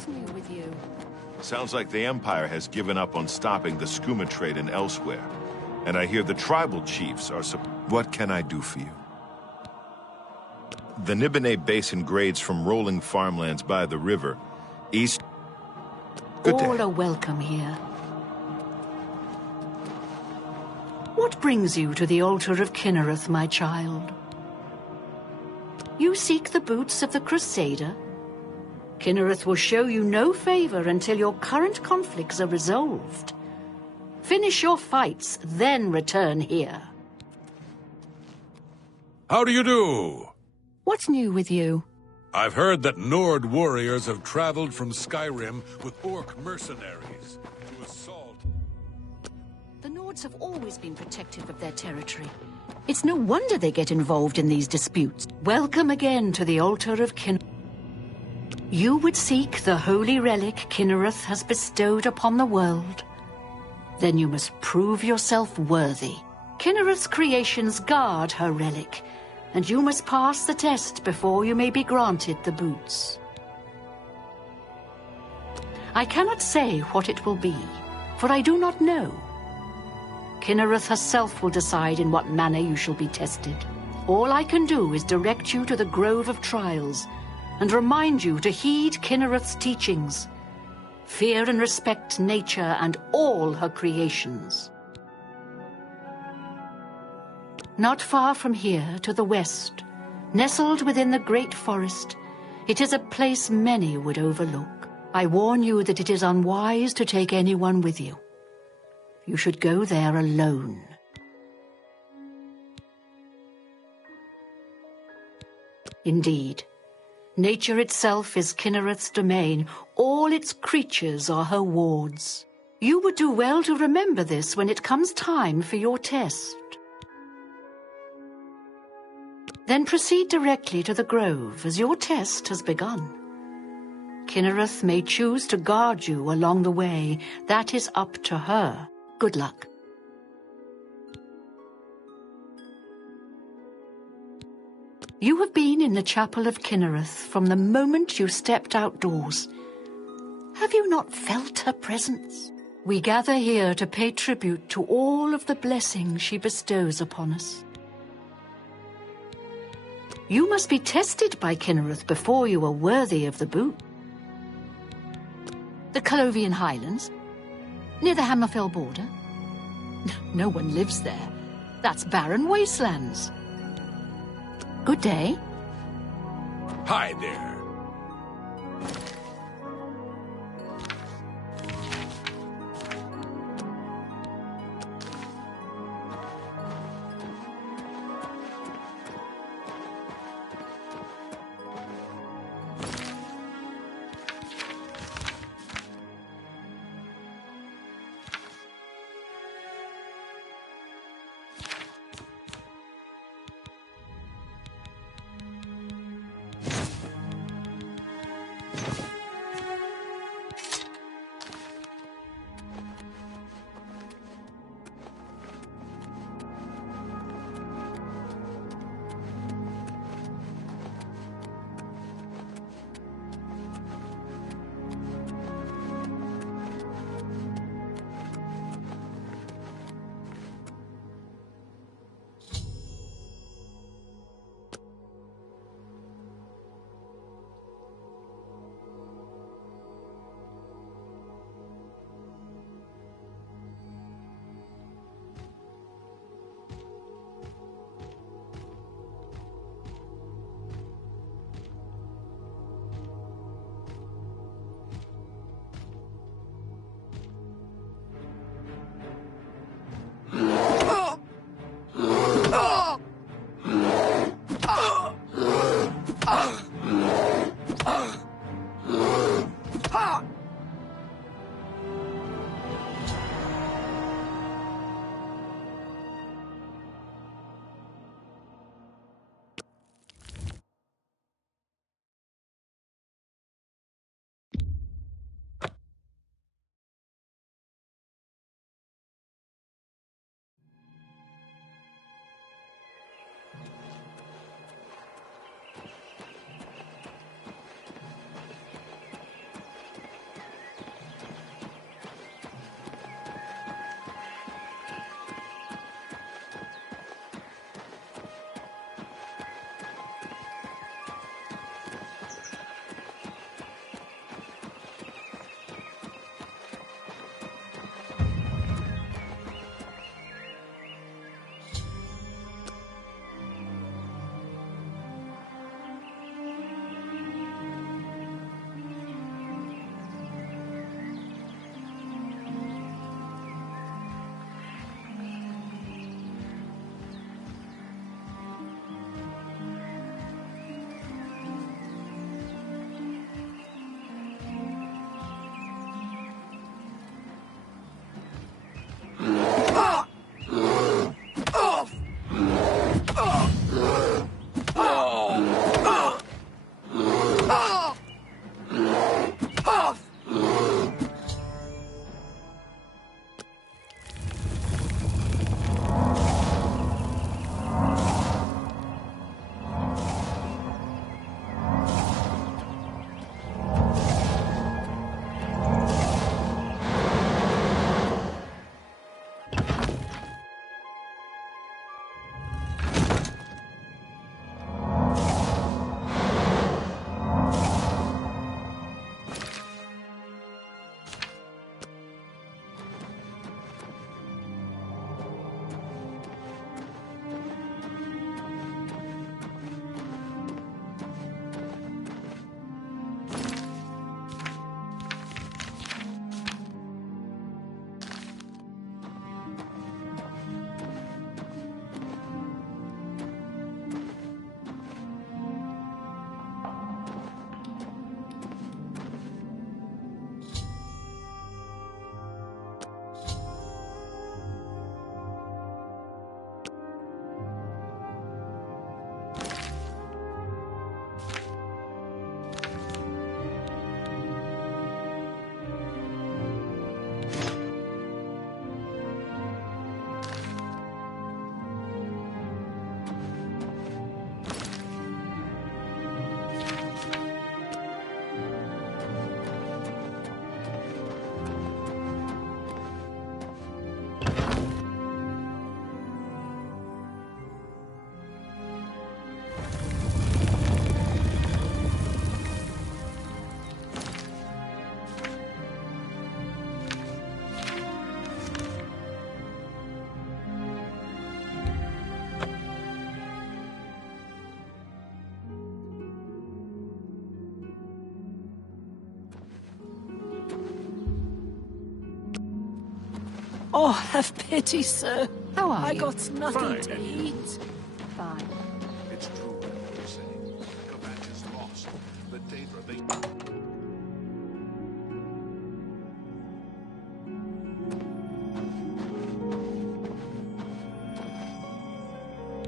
What's new with you? Sounds like the Empire has given up on stopping the skooma trade and elsewhere. And I hear the tribal chiefs are What can I do for you? The Nibene Basin grades from rolling farmlands by the river, east... Good day. All are welcome here. What brings you to the altar of Kinnereth, my child? You seek the boots of the Crusader? Kinnereth will show you no favor until your current conflicts are resolved. Finish your fights, then return here. How do you do? What's new with you? I've heard that Nord warriors have traveled from Skyrim with Orc mercenaries to assault. The Nords have always been protective of their territory. It's no wonder they get involved in these disputes. Welcome again to the altar of Kinnereth. You would seek the holy relic Kinnereth has bestowed upon the world. Then you must prove yourself worthy. Kinnereth's creations guard her relic, and you must pass the test before you may be granted the boots. I cannot say what it will be, for I do not know. Kinnereth herself will decide in what manner you shall be tested. All I can do is direct you to the Grove of Trials, and remind you to heed Kinnereth's teachings. Fear and respect nature and all her creations. Not far from here, to the west, nestled within the great forest, it is a place many would overlook. I warn you that it is unwise to take anyone with you. You should go there alone. Indeed, nature itself is Kinnereth's domain. All its creatures are her wards. You would do well to remember this when it comes time for your test. Then proceed directly to the grove, as your test has begun. Kinnereth may choose to guard you along the way. That is up to her. Good luck. You have been in the chapel of Kinnereth from the moment you stepped outdoors. Have you not felt her presence? We gather here to pay tribute to all of the blessings she bestows upon us. You must be tested by Kinnereth before you are worthy of the boot. The Colovian Highlands, near the Hammerfell border. No one lives there. That's barren wastelands. Good day. Hi there. Oh, have pity, sir. How are I you? got nothing Fine. to eat. Fine. It's true what you say. Kvatch is lost. The Daedra, they...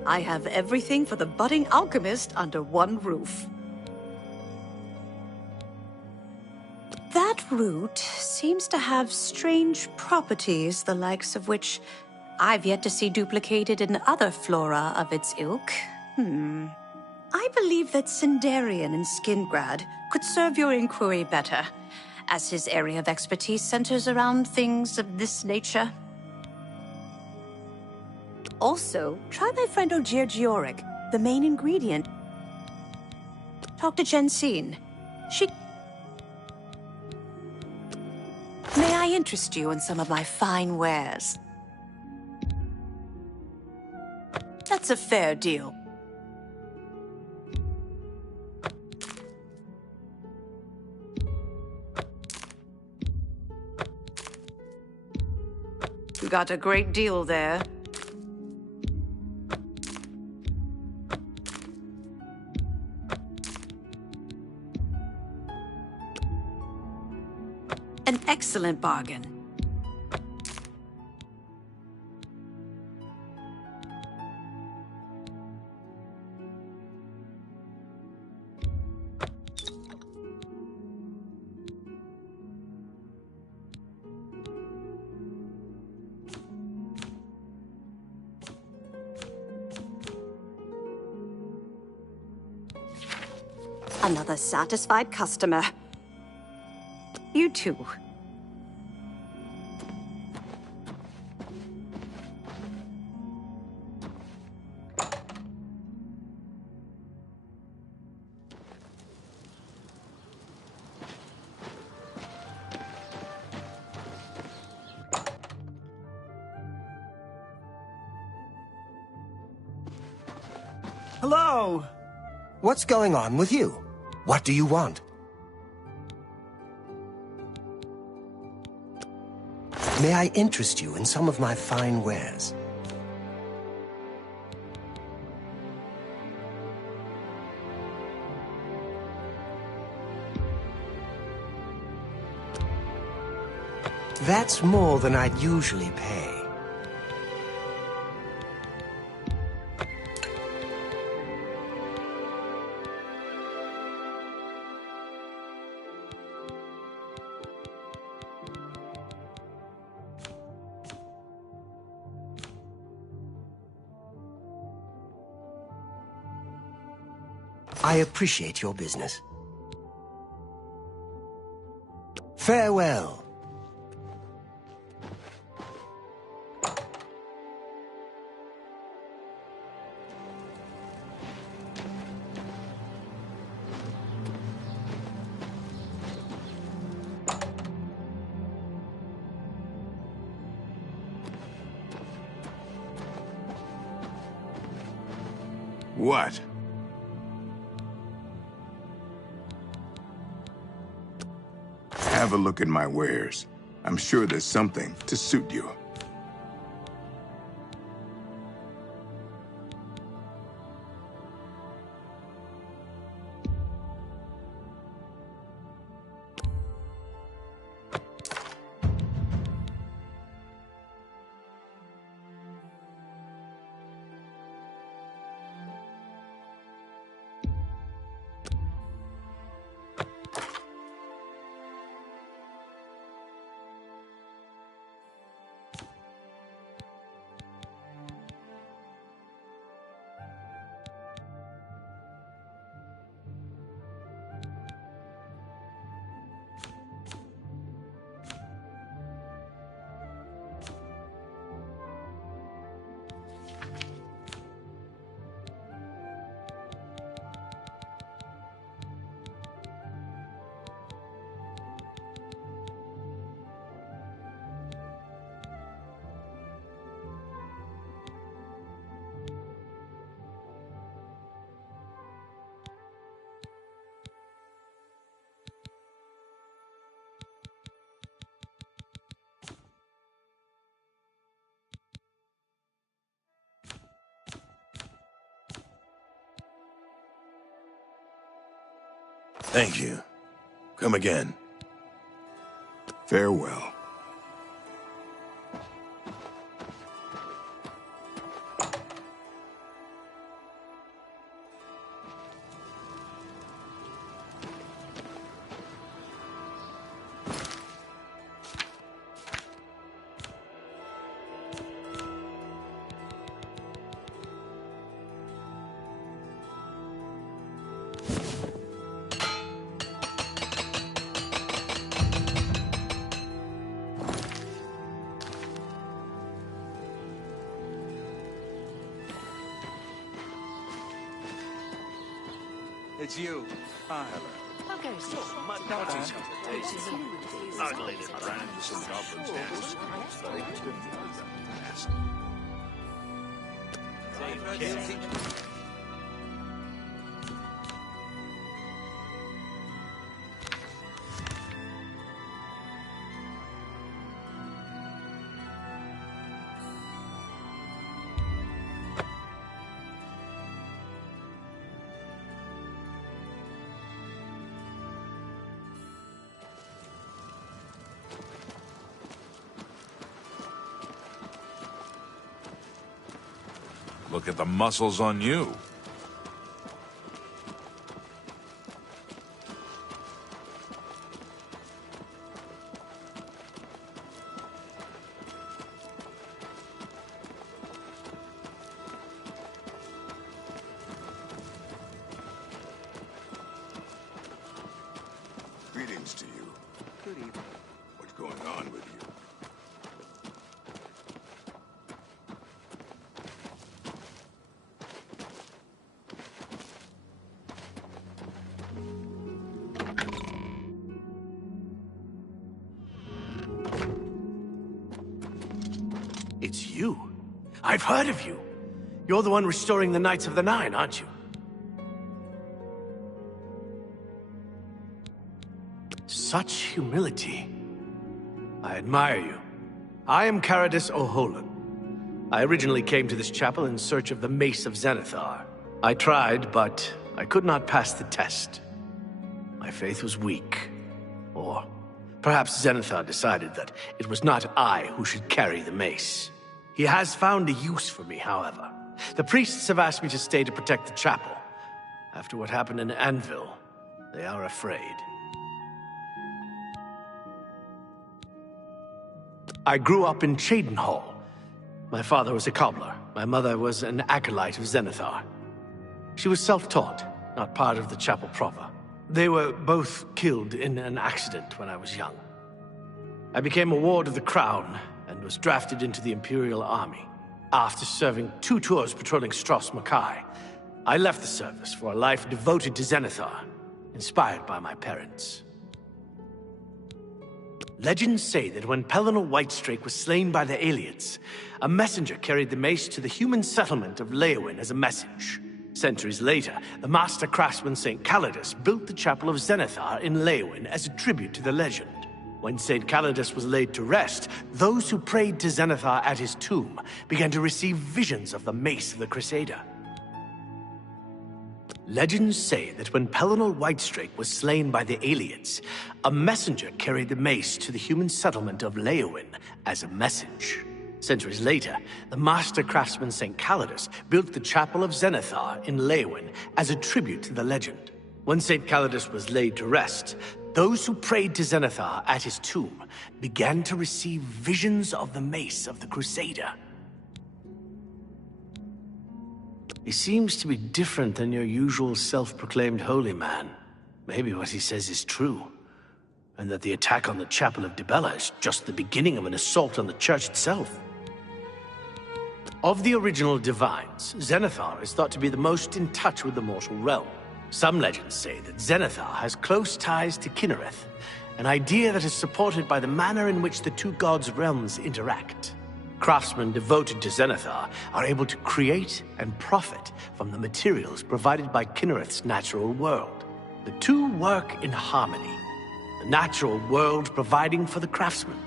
I have everything for the budding alchemist under one roof. That root seems to have strange properties, the likes of which I've yet to see duplicated in other flora of its ilk. I believe that Sindarian in Skingrad could serve your inquiry better, as his area of expertise centers around things of this nature. Also, try my friend Dziewięciorga, the main ingredient. Talk to Jensine. She... May I interest you in some of my fine wares? That's a fair deal. You got a great deal there. An excellent bargain. Another satisfied customer. You too. Hello! What's going on with you? What do you want? May I interest you in some of my fine wares? That's more than I'd usually pay. I appreciate your business. Farewell. What? Have a look at my wares. I'm sure there's something to suit you. Thank you. Come again. Farewell. It's you. Ah, hello. I'll go see. Ugly little brands and goblins dance. Look at the muscles on you. Greetings to you. Good evening. What's going on with you? It's you. I've heard of you. You're the one restoring the Knights of the Nine, aren't you? Such humility. I admire you. I am Caradus O'Holan. I originally came to this chapel in search of the Mace of Zenithar. I tried, but I could not pass the test. My faith was weak. Or perhaps Zenithar decided that it was not I who should carry the mace. He has found a use for me, however. The priests have asked me to stay to protect the chapel. After what happened in Anvil, they are afraid. I grew up in Cheydinhall. My father was a cobbler. My mother was an acolyte of Zenithar. She was self-taught, not part of the chapel proper. They were both killed in an accident when I was young. I became a ward of the crown and was drafted into the Imperial Army. After serving 2 tours patrolling Stros Makai, I left the service for a life devoted to Zenithar, inspired by my parents. Legends say that when Pellinor Whitestrake was slain by the Aliens, a messenger carried the mace to the human settlement of Leowin as a message. Centuries later, the master craftsman St. Calidus built the Chapel of Zenithar in Leowin as a tribute to the legend. When St. Calidus was laid to rest, those who prayed to Zenithar at his tomb began to receive visions of the mace of the Crusader. Legends say that when Pellinor Whitestrake was slain by the Aliens, a messenger carried the mace to the human settlement of Leowin as a message. Centuries later, the master craftsman St. Calidus built the Chapel of Zenithar in Leowin as a tribute to the legend. When St. Calidus was laid to rest, those who prayed to Zenithar at his tomb began to receive visions of the mace of the Crusader. He seems to be different than your usual self-proclaimed holy man. Maybe what he says is true, and that the attack on the Chapel of Dibella is just the beginning of an assault on the church itself. Of the original divines, Zenithar is thought to be the most in touch with the mortal realm. Some legends say that Zenithar has close ties to Kinnereth, an idea that is supported by the manner in which the two gods' realms interact. Craftsmen devoted to Zenithar are able to create and profit from the materials provided by Kinnereth's natural world. The two work in harmony, the natural world providing for the craftsman.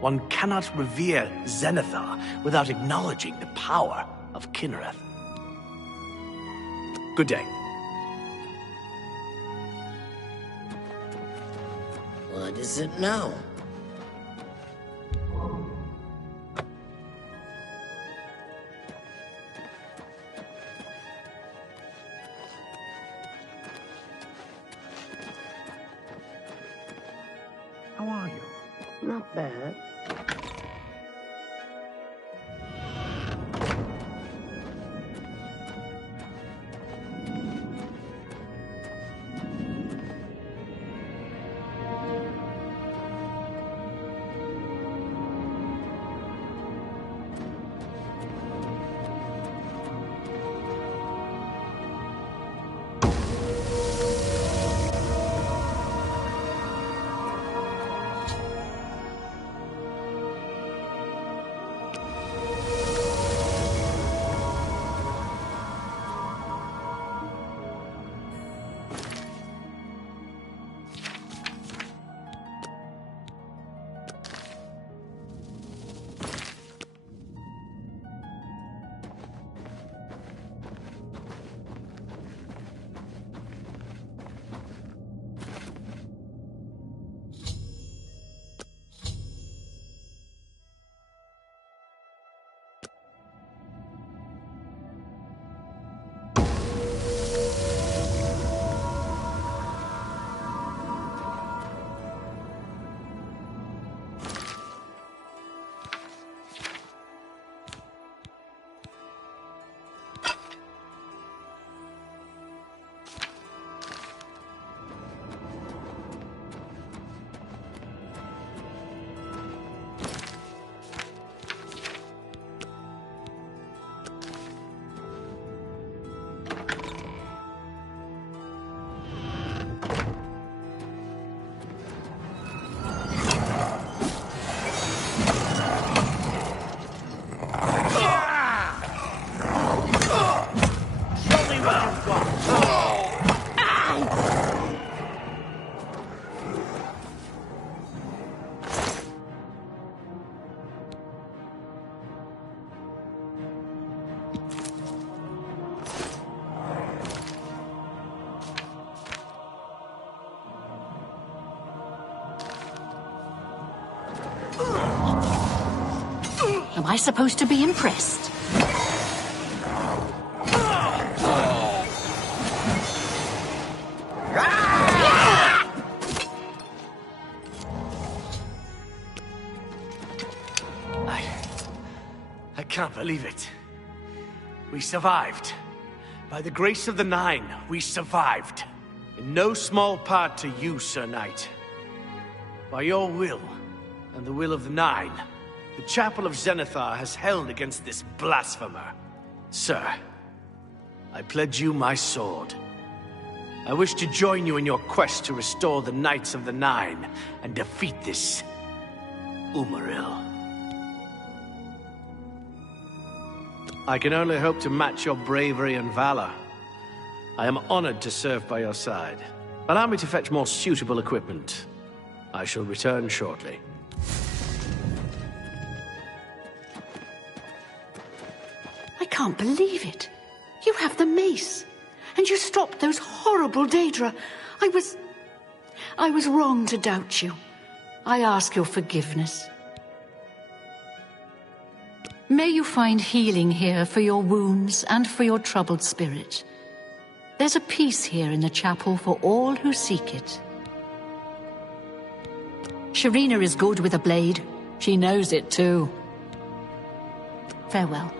One cannot revere Zenithar without acknowledging the power of Kinnereth. Good day. good is it now? How are you? Not bad. Am I supposed to be impressed? I can't believe it. We survived. By the grace of the Nine, we survived. In no small part to you, Sir Knight. By your will, and the will of the Nine, the Chapel of Zenithar has held against this blasphemer. Sir, I pledge you my sword. I wish to join you in your quest to restore the Knights of the Nine and defeat this Umaril. I can only hope to match your bravery and valor. I am honored to serve by your side. Allow me to fetch more suitable equipment. I shall return shortly. I can't believe it. You have the mace. And you stopped those horrible Daedra. I was wrong to doubt you. I ask your forgiveness. May you find healing here for your wounds and for your troubled spirit. There's a peace here in the chapel for all who seek it. Sharina is good with a blade. She knows it too. Farewell.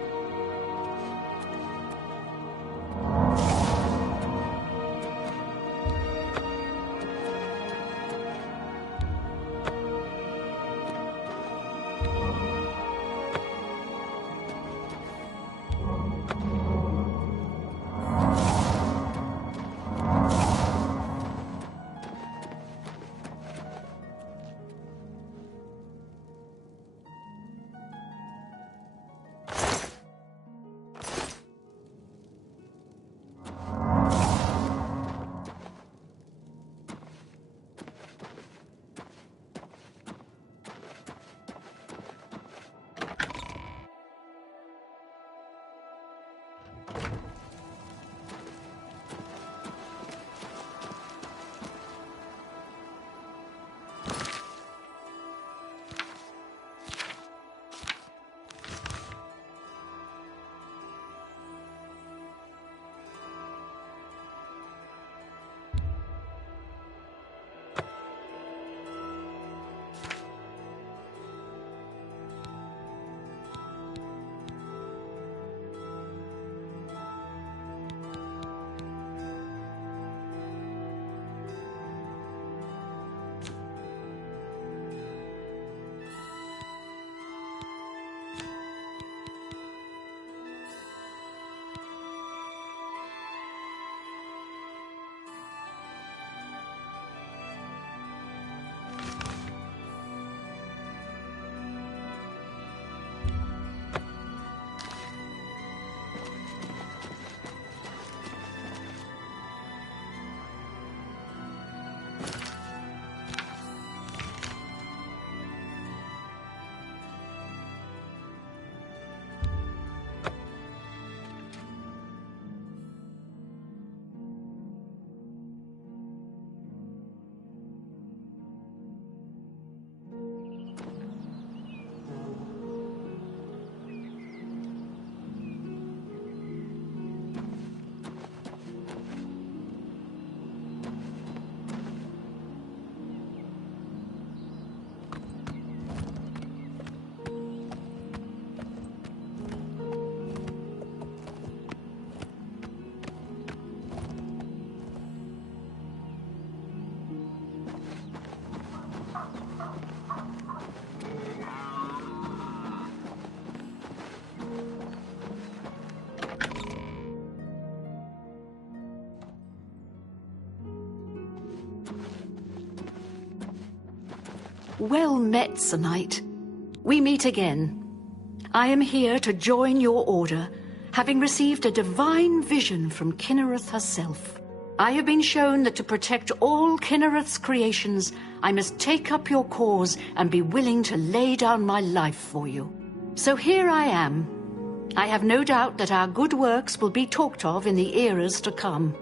Well met, Sir Knight. We meet again. I am here to join your order, having received a divine vision from Kinnereth herself. I have been shown that to protect all Kinnereth's creations, I must take up your cause and be willing to lay down my life for you. So here I am. I have no doubt that our good works will be talked of in the eras to come.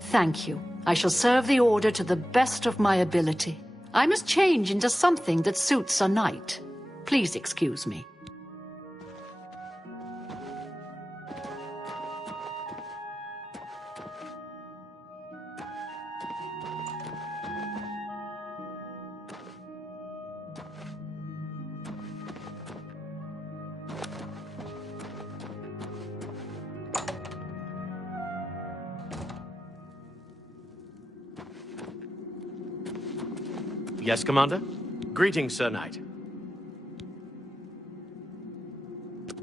Thank you. I shall serve the Order to the best of my ability. I must change into something that suits a knight. Please excuse me. Yes, Commander? Greetings, Sir Knight.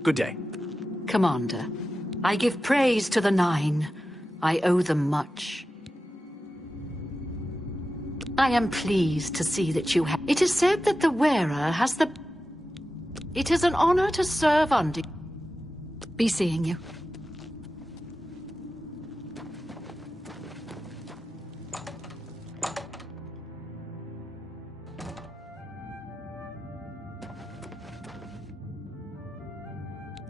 Good day. Commander, I give praise to the Nine. I owe them much. I am pleased to see that you have... It is said that the wearer has the... It is an honor to serve under... Be seeing you.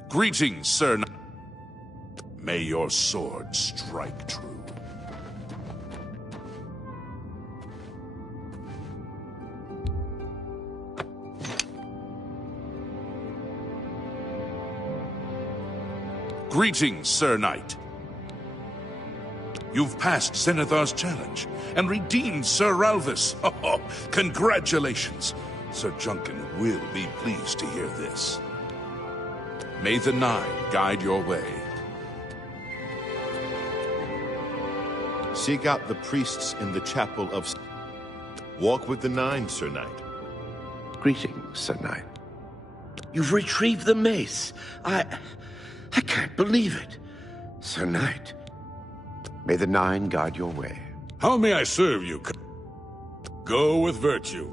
Greetings, Sir Knight. May your sword strike true. Greetings, Sir Knight. You've passed Zenithar's challenge and redeemed Sir Ralvis. Oh, congratulations. Sir Junkin will be pleased to hear this. May the Nine guide your way. Seek out the priests in the chapel of... Walk with the Nine, Sir Knight. Greetings, Sir Knight. You've retrieved the mace. I can't believe it. Sir Knight, may the Nine guide your way. How may I serve you? Go with virtue.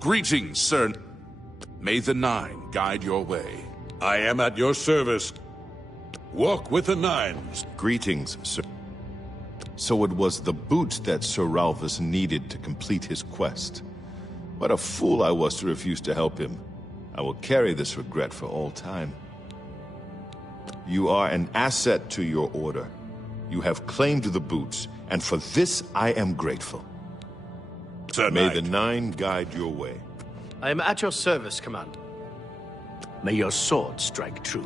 Greetings, Sir. May the Nine guide your way. I am at your service. Walk with the Nines. Greetings, sir. So it was the boots that Sir Ralvis needed to complete his quest. What a fool I was to refuse to help him. I will carry this regret for all time. You are an asset to your order. You have claimed the boots, and for this I am grateful. Sir May Knight. the Nine guide your way. I am at your service, Commander. May your sword strike true.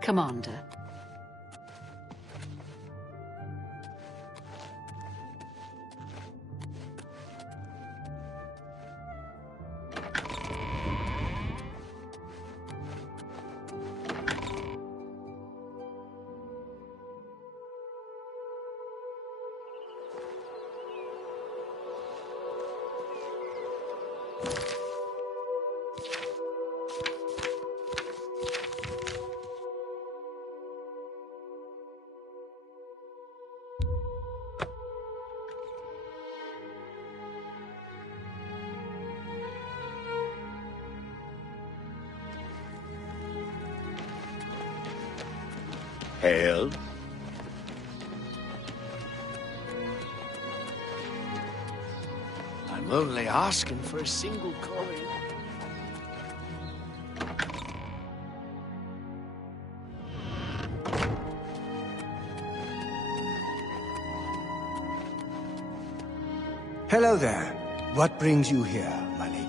Commander. Hail. I'm only asking for a single coin. Hello there. What brings you here, my lady?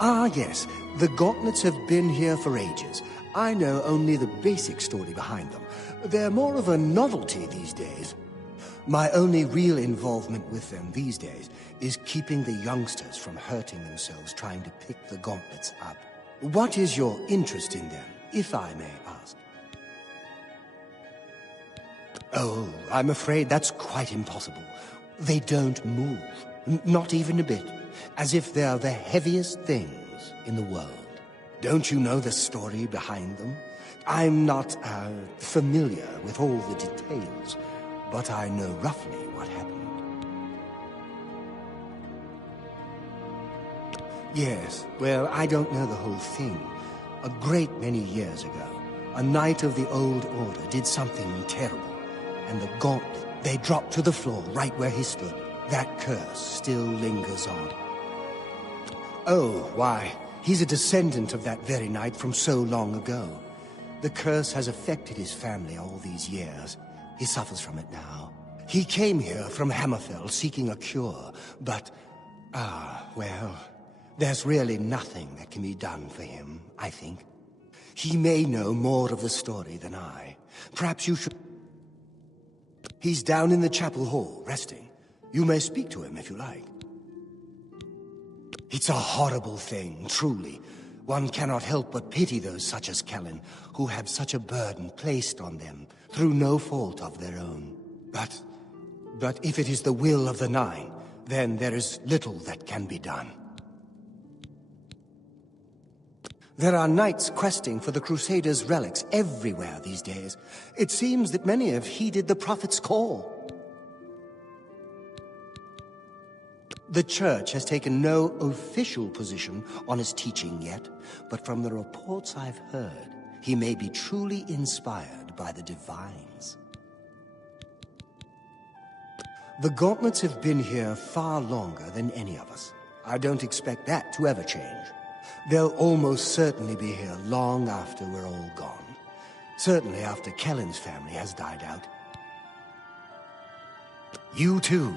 Ah, yes. The gauntlets have been here for ages. I know only the basic story behind them. They're more of a novelty these days. My only real involvement with them these days is keeping the youngsters from hurting themselves trying to pick the gauntlets up. What is your interest in them, if I may ask? Oh, I'm afraid that's quite impossible. They don't move, not even a bit, as if they're the heaviest things in the world. Don't you know the story behind them? I'm not, familiar with all the details, but I know roughly what happened. Yes, well, I don't know the whole thing. A great many years ago, a knight of the Old Order did something terrible, and the gauntlet, they dropped to the floor right where he stood. That curse still lingers on. Oh, why, he's a descendant of that very knight from so long ago. The curse has affected his family all these years. He suffers from it now. He came here from Hammerfell seeking a cure, but, well, there's really nothing that can be done for him, I think. He may know more of the story than I. Perhaps you should... He's down in the chapel hall, resting. You may speak to him if you like. It's a horrible thing, truly. One cannot help but pity those such as Kellen, who have such a burden placed on them, through no fault of their own. But if it is the will of the Nine, then there is little that can be done. There are knights questing for the Crusaders' relics everywhere these days. It seems that many have heeded the Prophet's call. The Church has taken no official position on his teaching yet, but from the reports I've heard, he may be truly inspired by the divines. The gauntlets have been here far longer than any of us. I don't expect that to ever change. They'll almost certainly be here long after we're all gone. Certainly after Kellen's family has died out. You too.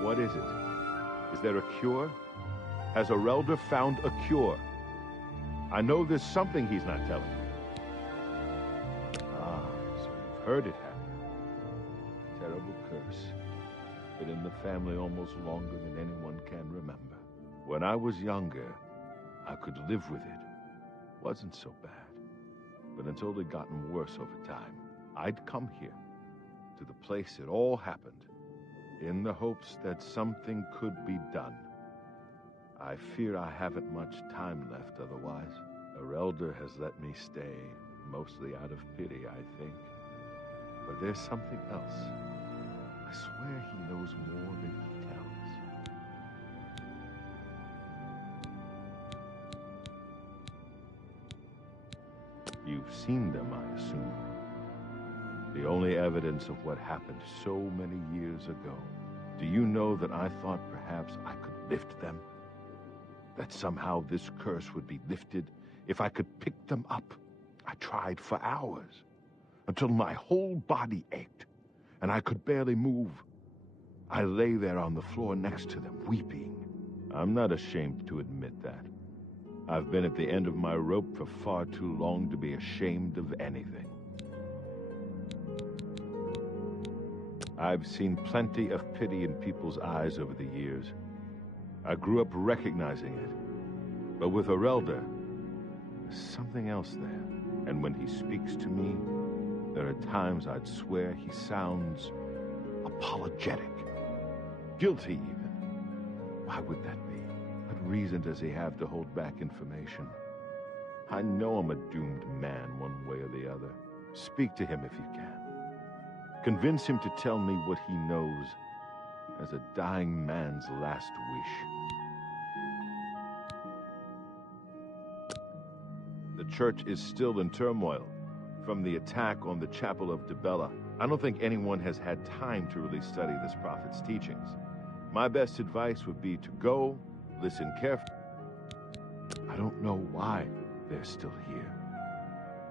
What is it? Is there a cure? Has Arelder found a cure? I know there's something he's not telling me. Ah, so you've heard it happen. Terrible curse. Been in the family almost longer than anyone can remember. When I was younger, I could live with it. Wasn't so bad. But until it gotten worse over time, I'd come here, to the place it all happened, in the hopes that something could be done. I fear I haven't much time left otherwise. Arelder has let me stay, mostly out of pity, I think. But there's something else. I swear he knows more than he tells. You've seen them, I assume. The only evidence of what happened so many years ago. Do you know that I thought perhaps I could lift them? That somehow this curse would be lifted if I could pick them up? I tried for hours, until my whole body ached, and I could barely move. I lay there on the floor next to them, weeping. I'm not ashamed to admit that. I've been at the end of my rope for far too long to be ashamed of anything. I've seen plenty of pity in people's eyes over the years. I grew up recognizing it. But with Arelder, there's something else there. And when he speaks to me, there are times I'd swear he sounds apologetic. Guilty, even. Why would that be? What reason does he have to hold back information? I know I'm a doomed man one way or the other. Speak to him if you can. Convince him to tell me what he knows as a dying man's last wish. The church is still in turmoil from the attack on the Chapel of Dibella. I don't think anyone has had time to really study this prophet's teachings. My best advice would be to go, listen carefully. I don't know why they're still here.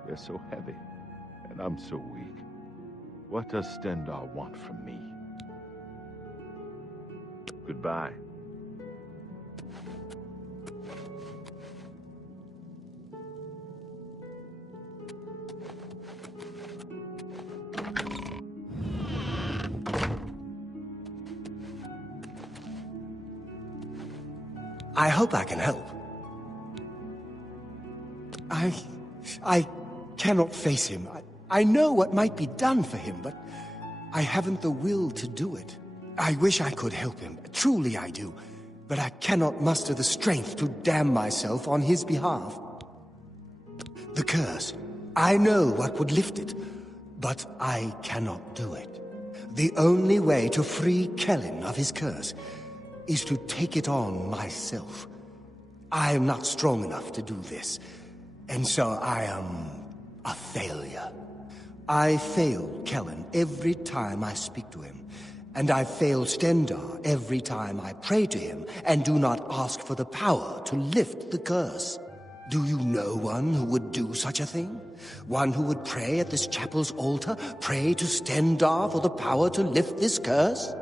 They're so heavy. And I'm so weak. What does Stendar want from me? Goodbye. I hope I can help. I cannot face him. I know what might be done for him, but I haven't the will to do it. I wish I could help him. Truly I do. But I cannot muster the strength to damn myself on his behalf. The curse. I know what would lift it, but I cannot do it. The only way to free Kellen of his curse is to take it on myself. I am not strong enough to do this, and so I am a failure. I fail Kellen every time I speak to him, and I fail Stendar every time I pray to him and do not ask for the power to lift the curse. Do you know one who would do such a thing? One who would pray at this chapel's altar, pray to Stendar for the power to lift this curse?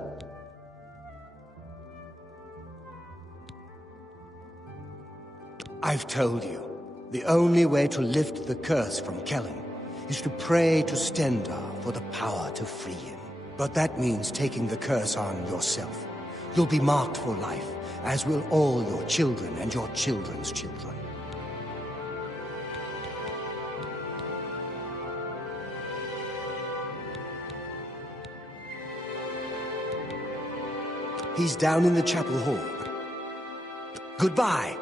I've told you, the only way to lift the curse from Kellen is to pray to Stendar for the power to free him. But that means taking the curse on yourself. You'll be marked for life, as will all your children and your children's children. He's down in the chapel hall. Goodbye.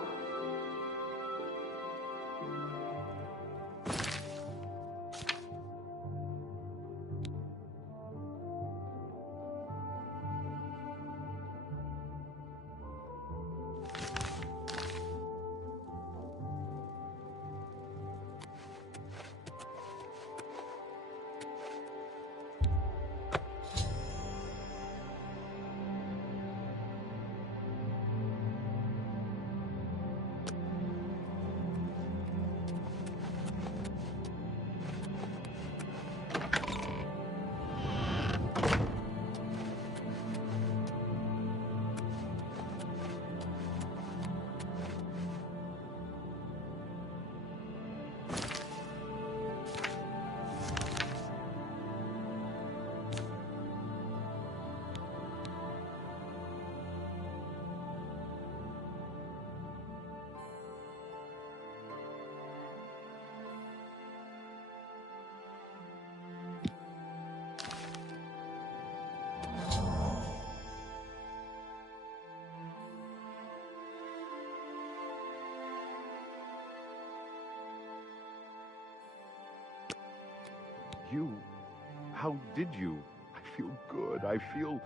How did you? I feel good. I feel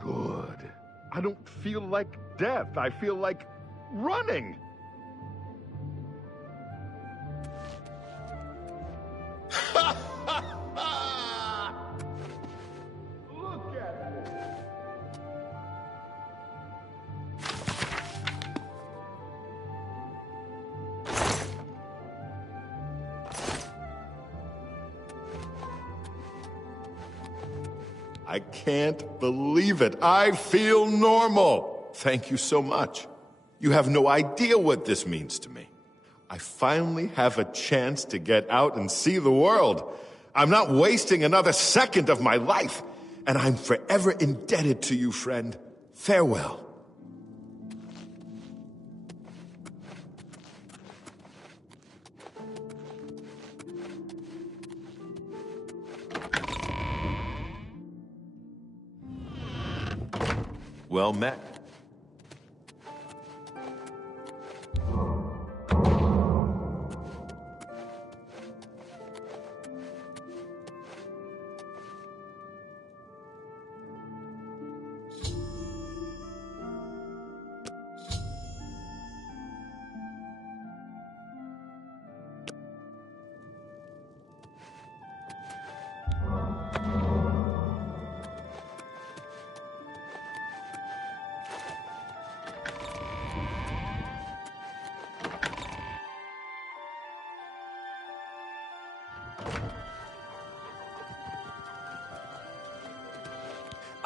good. I don't feel like death. I feel like running. Look at this. I can't believe it. I feel normal. Thank you so much. You have no idea what this means to me. I finally have a chance to get out and see the world. I'm not wasting another second of my life, and I'm forever indebted to you, friend. Farewell. Well met.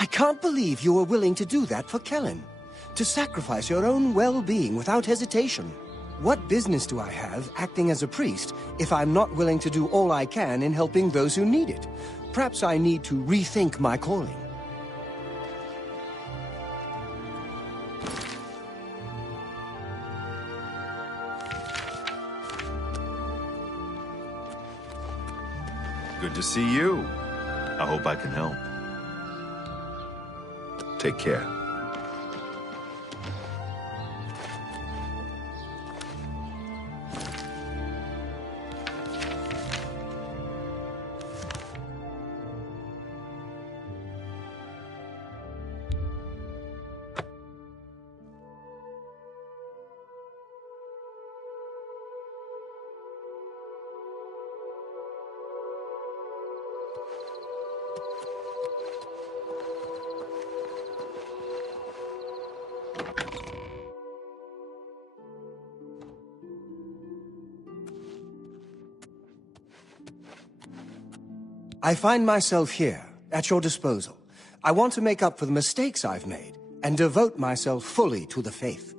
I can't believe you were willing to do that for Kellen. To sacrifice your own well-being without hesitation. What business do I have acting as a priest if I'm not willing to do all I can in helping those who need it? Perhaps I need to rethink my calling. Good to see you. I hope I can help. Take care. I find myself here, at your disposal. I want to make up for the mistakes I've made, and devote myself fully to the faith.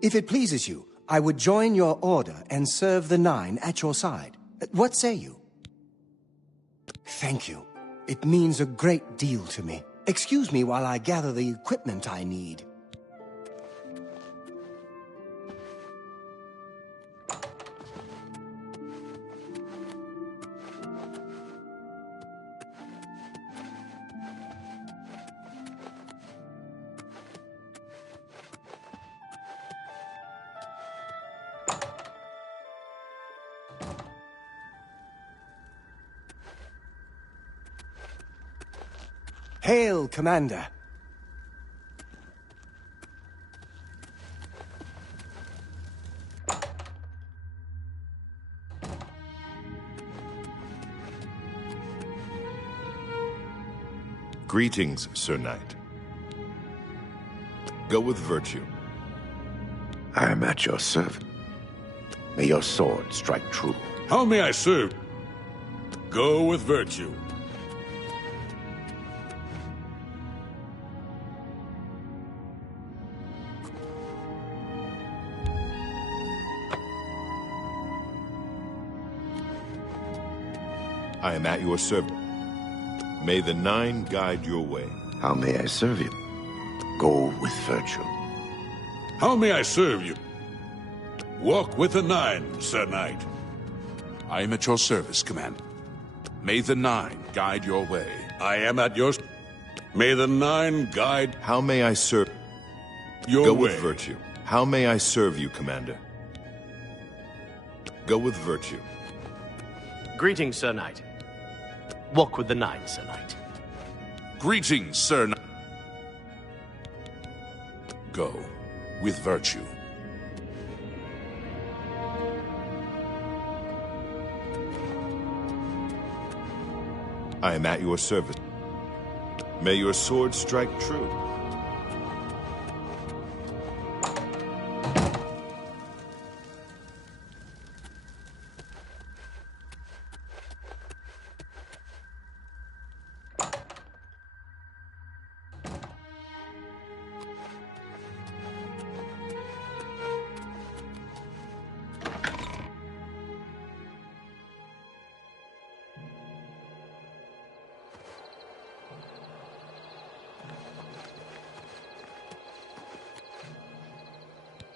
If it pleases you, I would join your order and serve the Nine at your side. What say you? Thank you. It means a great deal to me. Excuse me while I gather the equipment I need. Hail, Commander! Greetings, Sir Knight. Go with virtue. I am at your service. May your sword strike true. How may I serve? Go with virtue. I am at your service. May the Nine guide your way. How may I serve you? Go with virtue. How may I serve you? Walk with the Nine, Sir Knight. I am at your service, Commander. May the Nine guide your way. I am at your... May the Nine guide... How may I serve... Your Go way. with virtue. How may I serve you, Commander? Go with virtue. Greetings, Sir Knight. Walk with the Nine, Sir Knight. Greetings, Sir Knight. Go with virtue. I am at your service. May your sword strike true.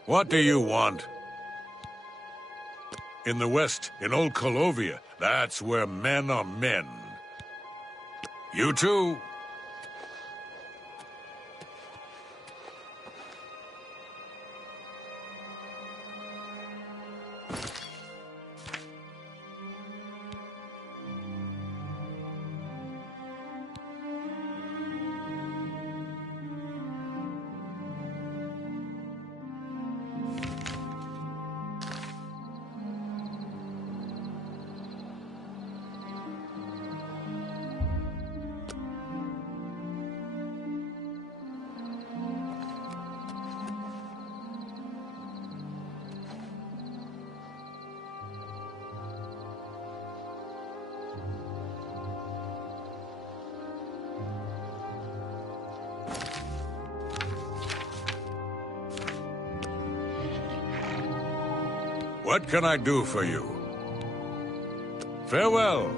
What do you want? In the west, in old Colovia, that's where men are men. You too? What can I do for you? Farewell.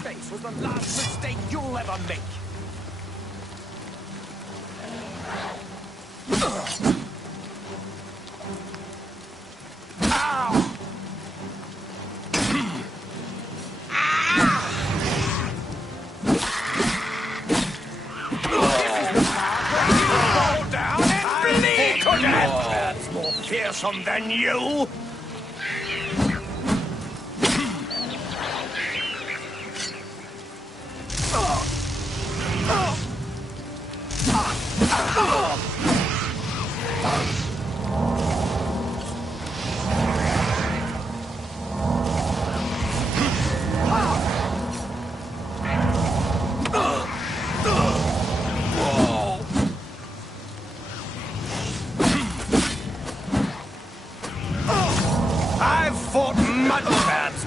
face was the last mistake you'll ever make. More fearsome than you!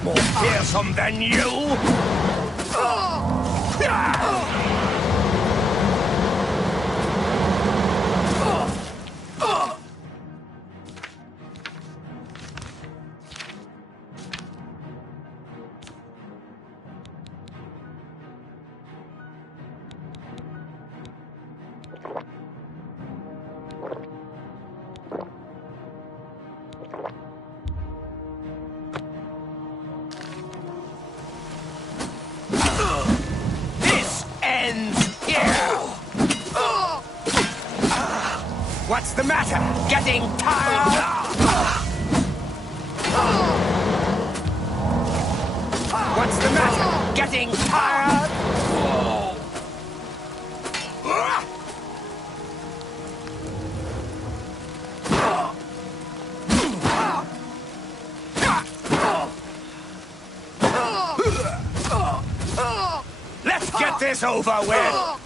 More fearsome than you! What's the matter? Getting tired? What's the matter? Getting tired? Let's get this over with!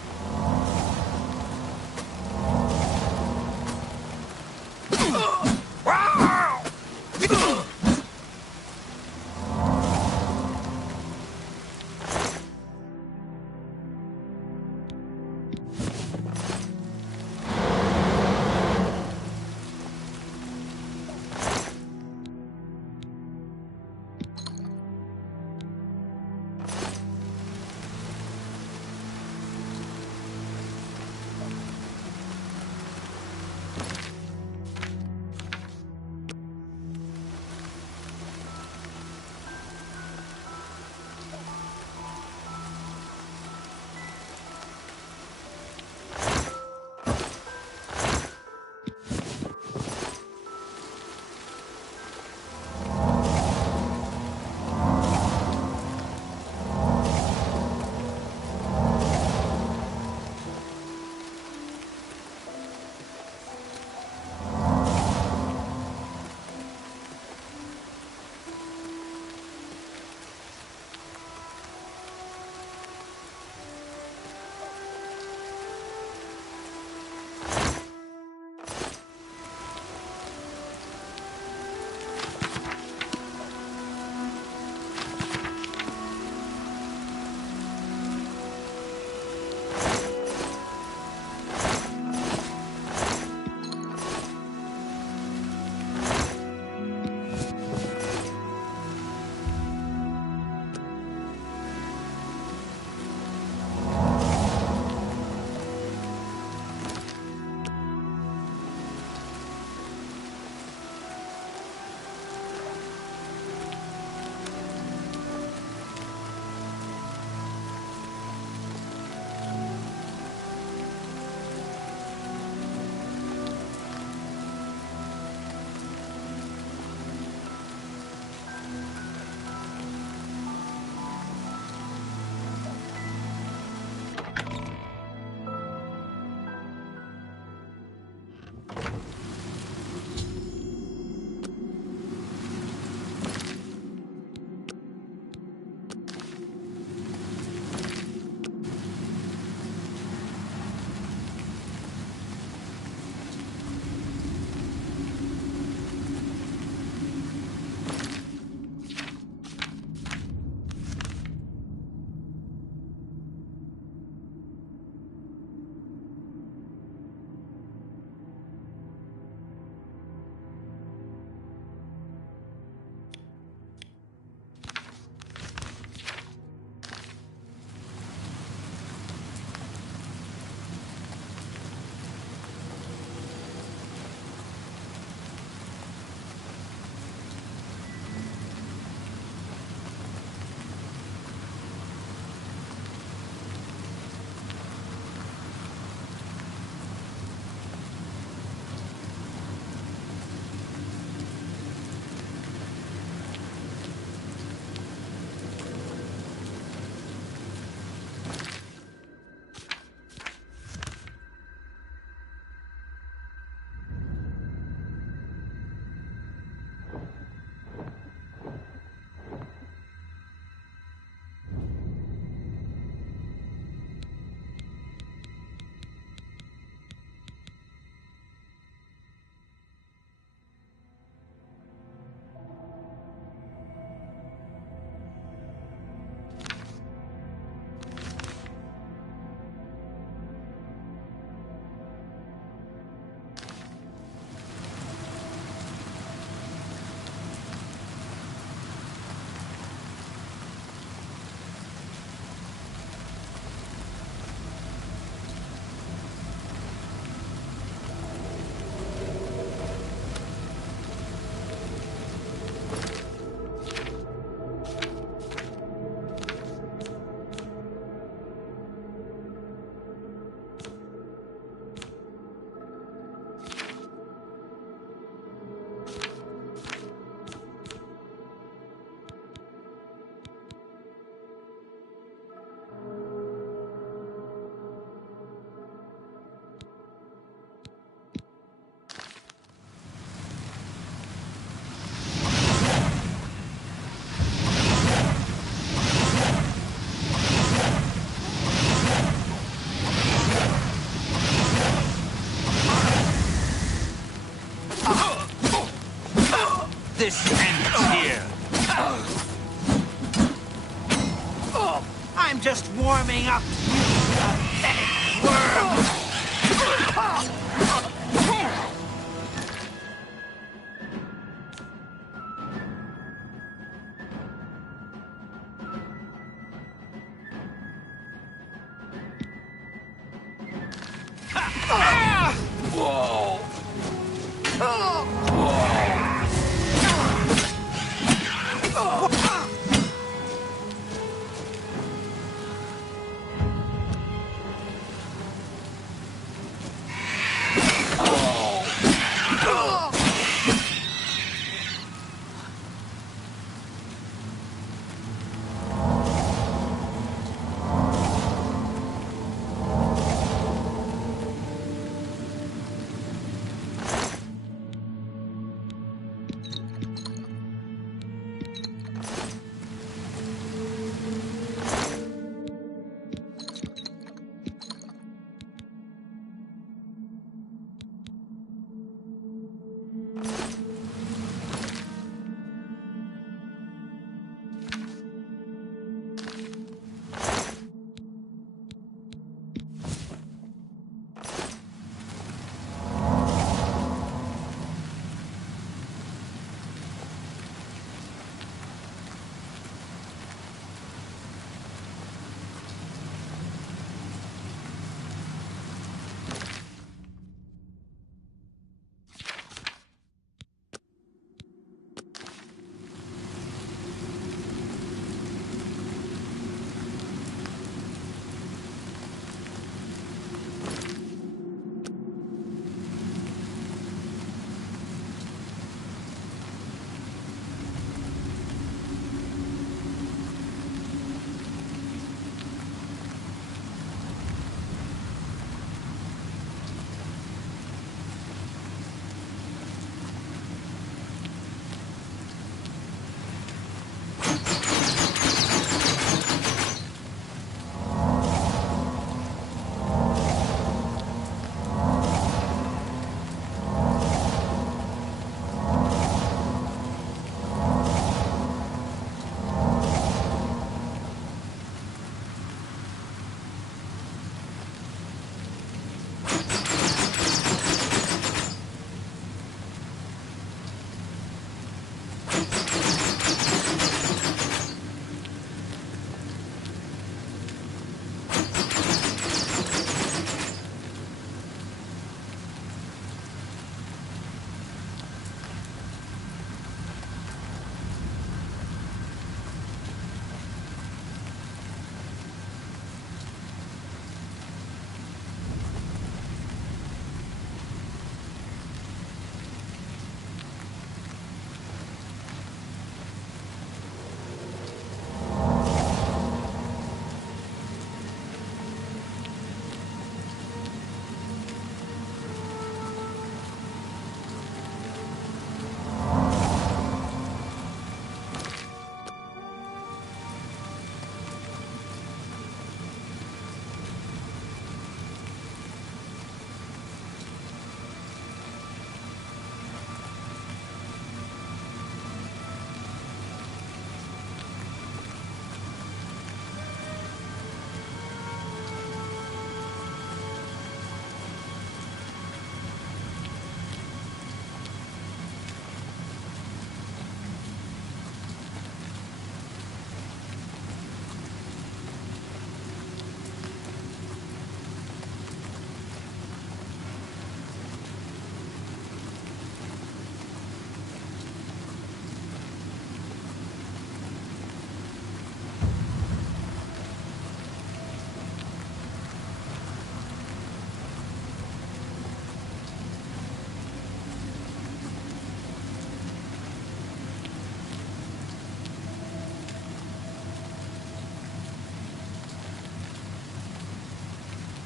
This ends here. I'm just warming up, you pathetic worm.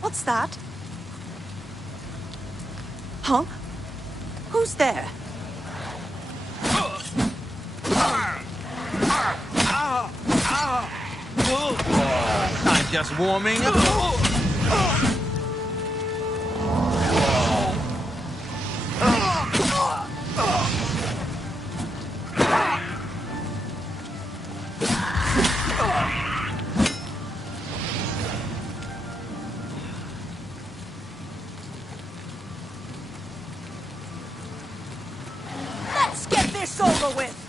What's that? Huh? Who's there? I'm just warming up. over with.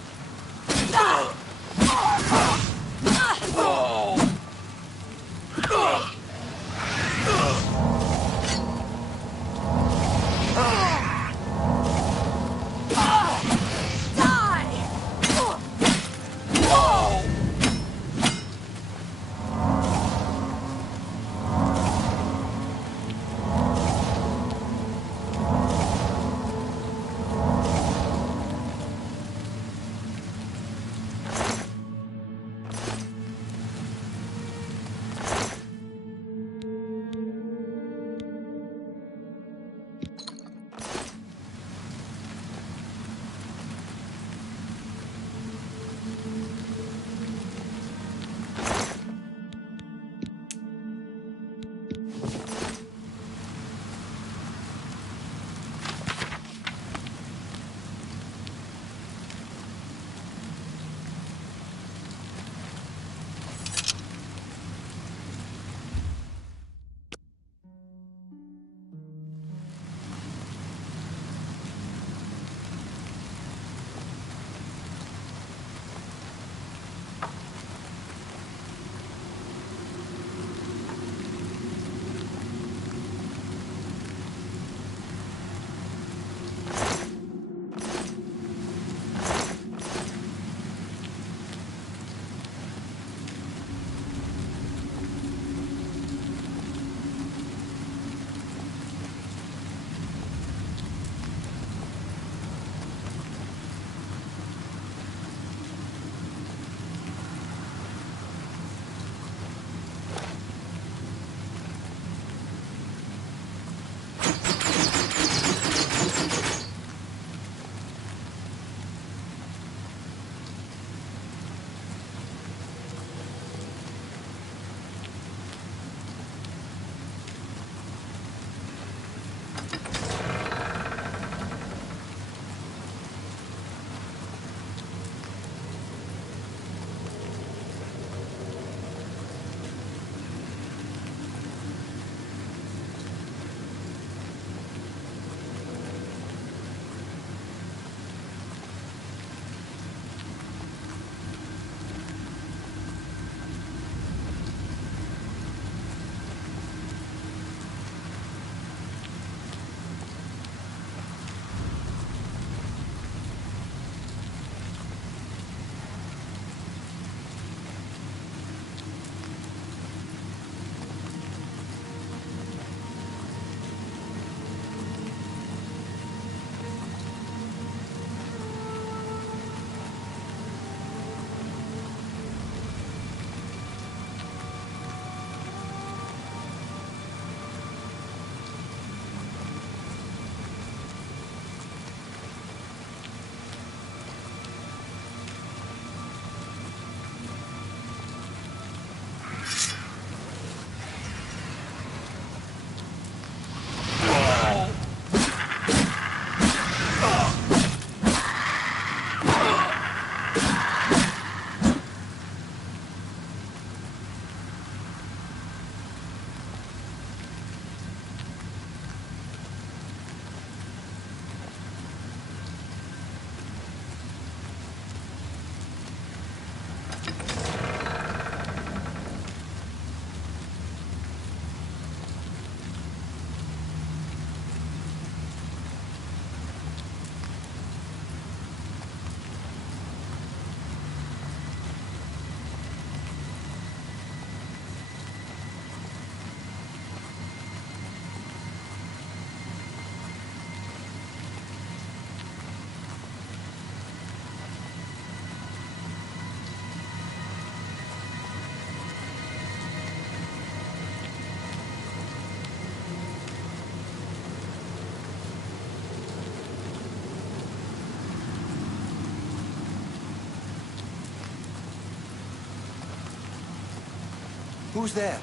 Who's there?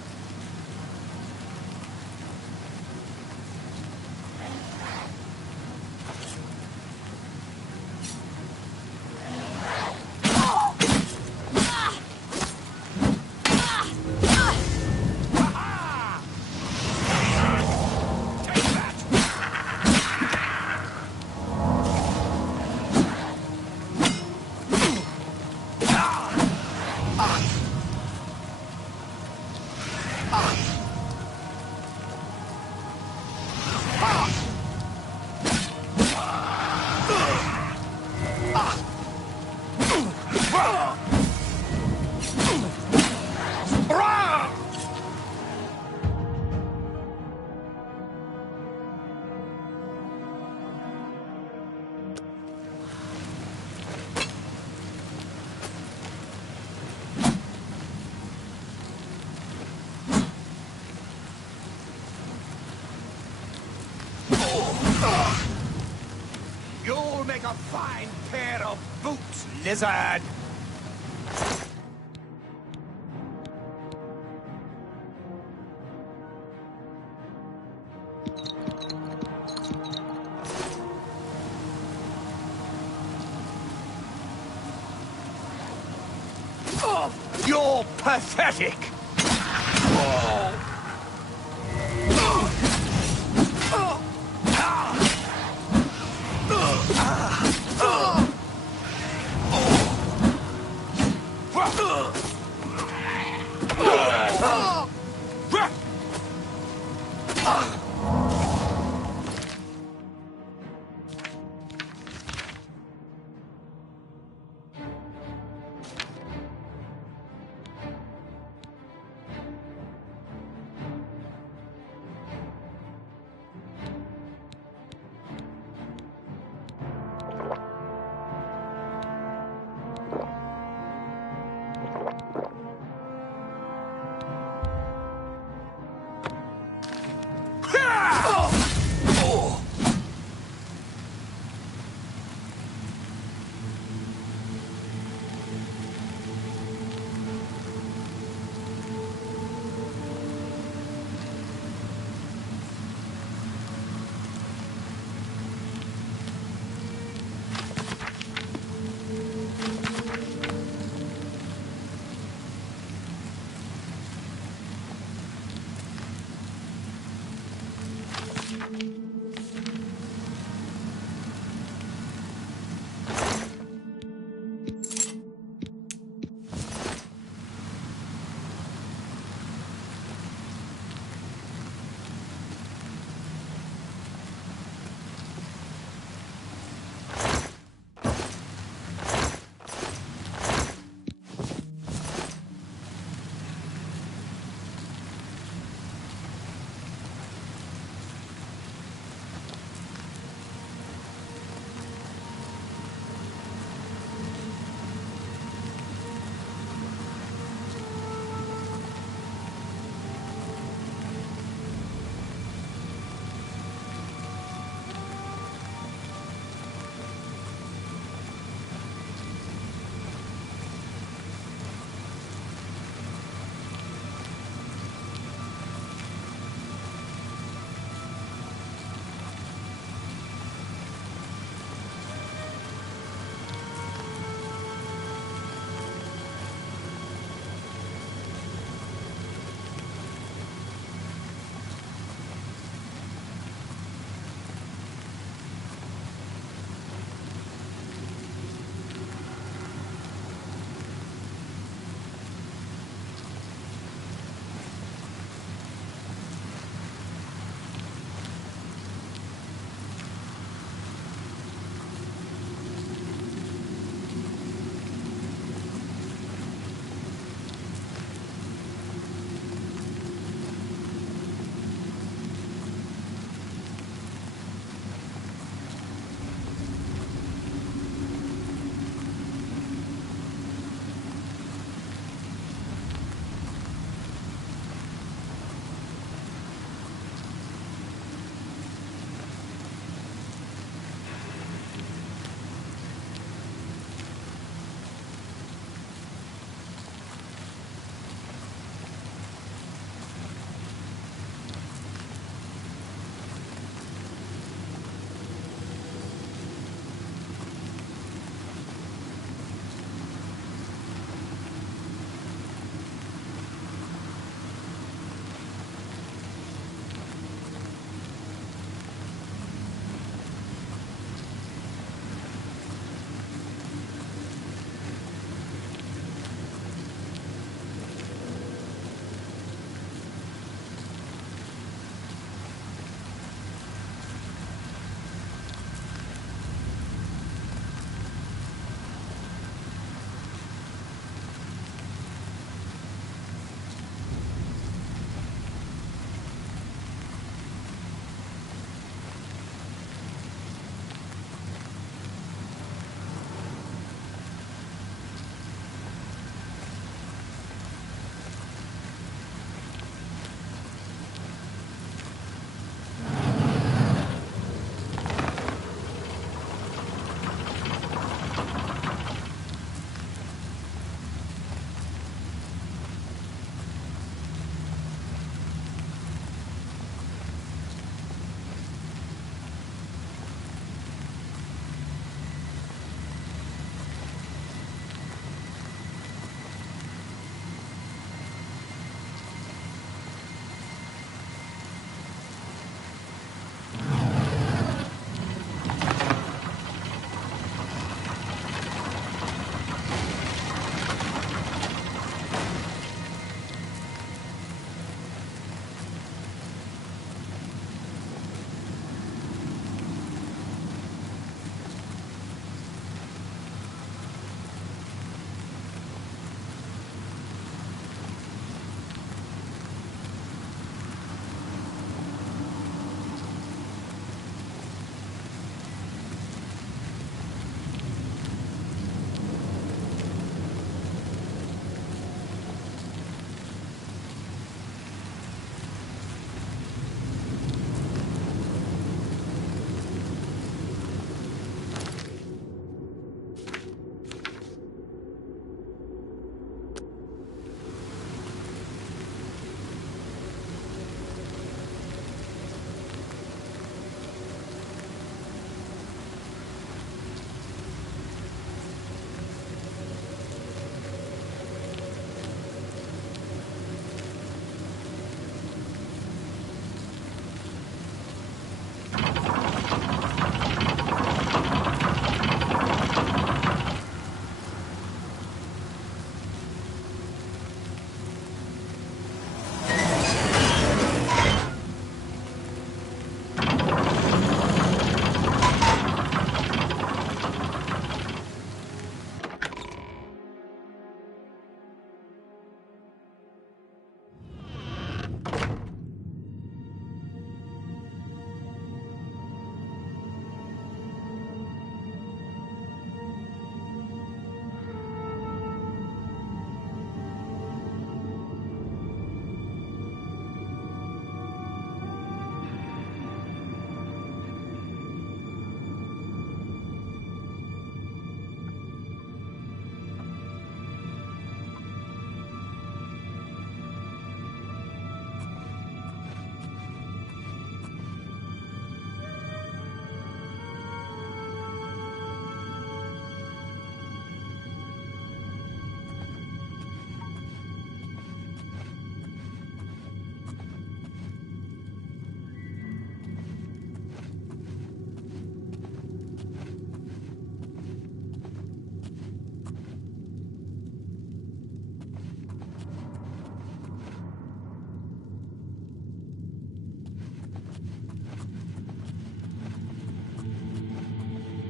fine pair of boots, lizard! Oh, you're pathetic! Oh.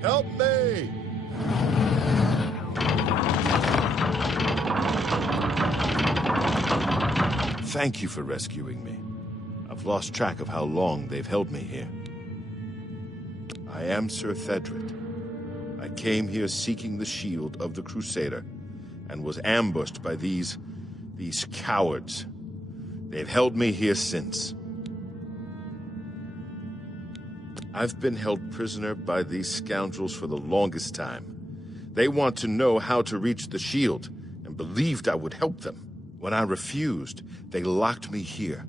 Help me! Thank you for rescuing me. I've lost track of how long they've held me here. I am Sir Thedred. I came here seeking the shield of the Crusader, and was ambushed by these cowards. They've held me here since. I've been held prisoner by these scoundrels for the longest time. They want to know how to reach the shield, and believed I would help them. When I refused, they locked me here,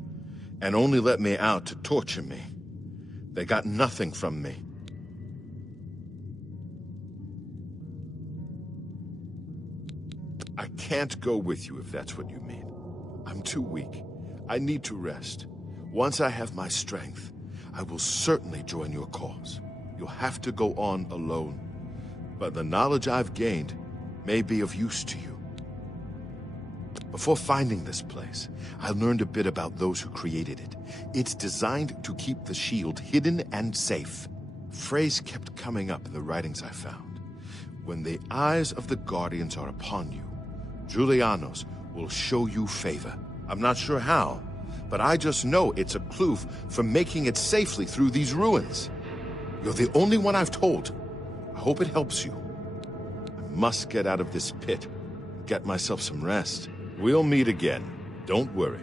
and only let me out to torture me. They got nothing from me. I can't go with you if that's what you mean. I'm too weak. I need to rest. Once I have my strength, I will certainly join your cause. You'll have to go on alone. But the knowledge I've gained may be of use to you. Before finding this place, I learned a bit about those who created it. It's designed to keep the shield hidden and safe. A phrase kept coming up in the writings I found. When the eyes of the Guardians are upon you, Julianos will show you favor. I'm not sure how, but I just know it's a clue for making it safely through these ruins. You're the only one I've told. I hope it helps you. I must get out of this pit, get myself some rest. We'll meet again. Don't worry.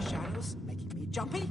Shadows making me jumpy?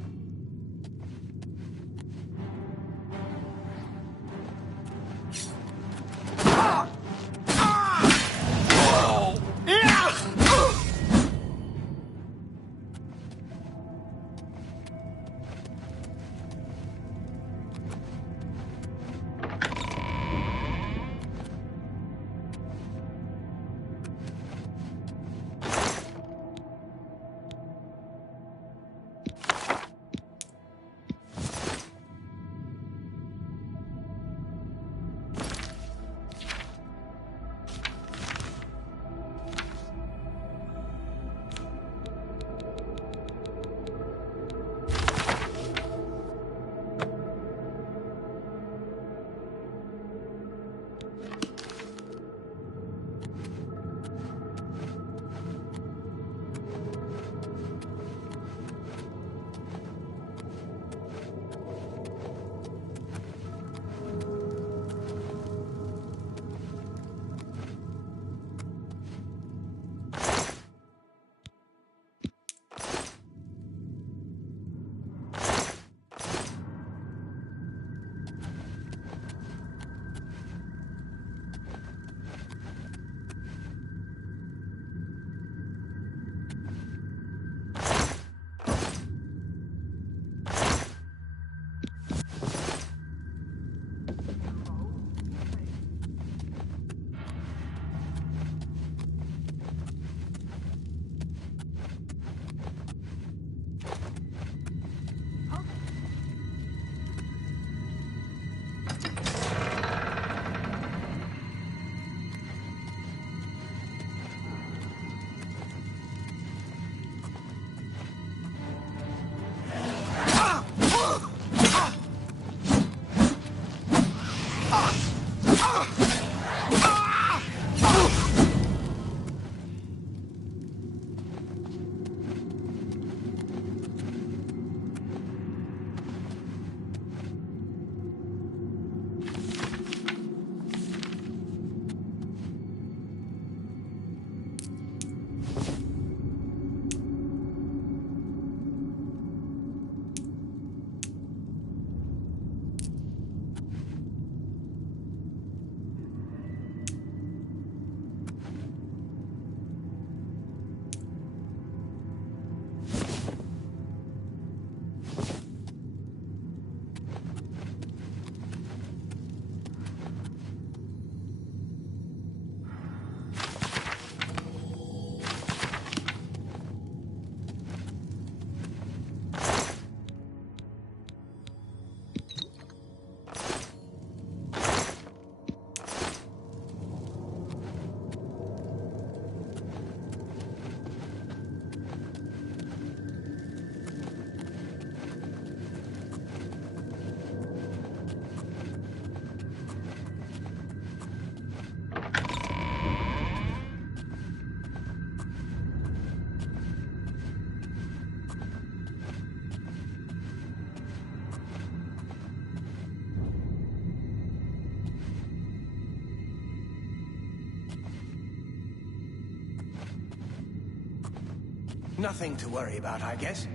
Nothing to worry about, I guess.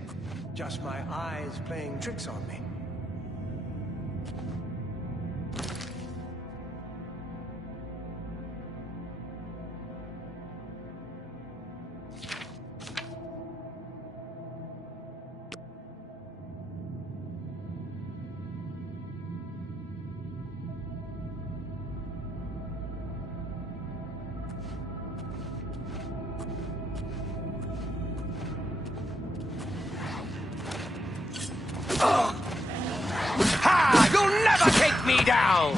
Just my eyes playing tricks on me. Ha! You'll never take me down!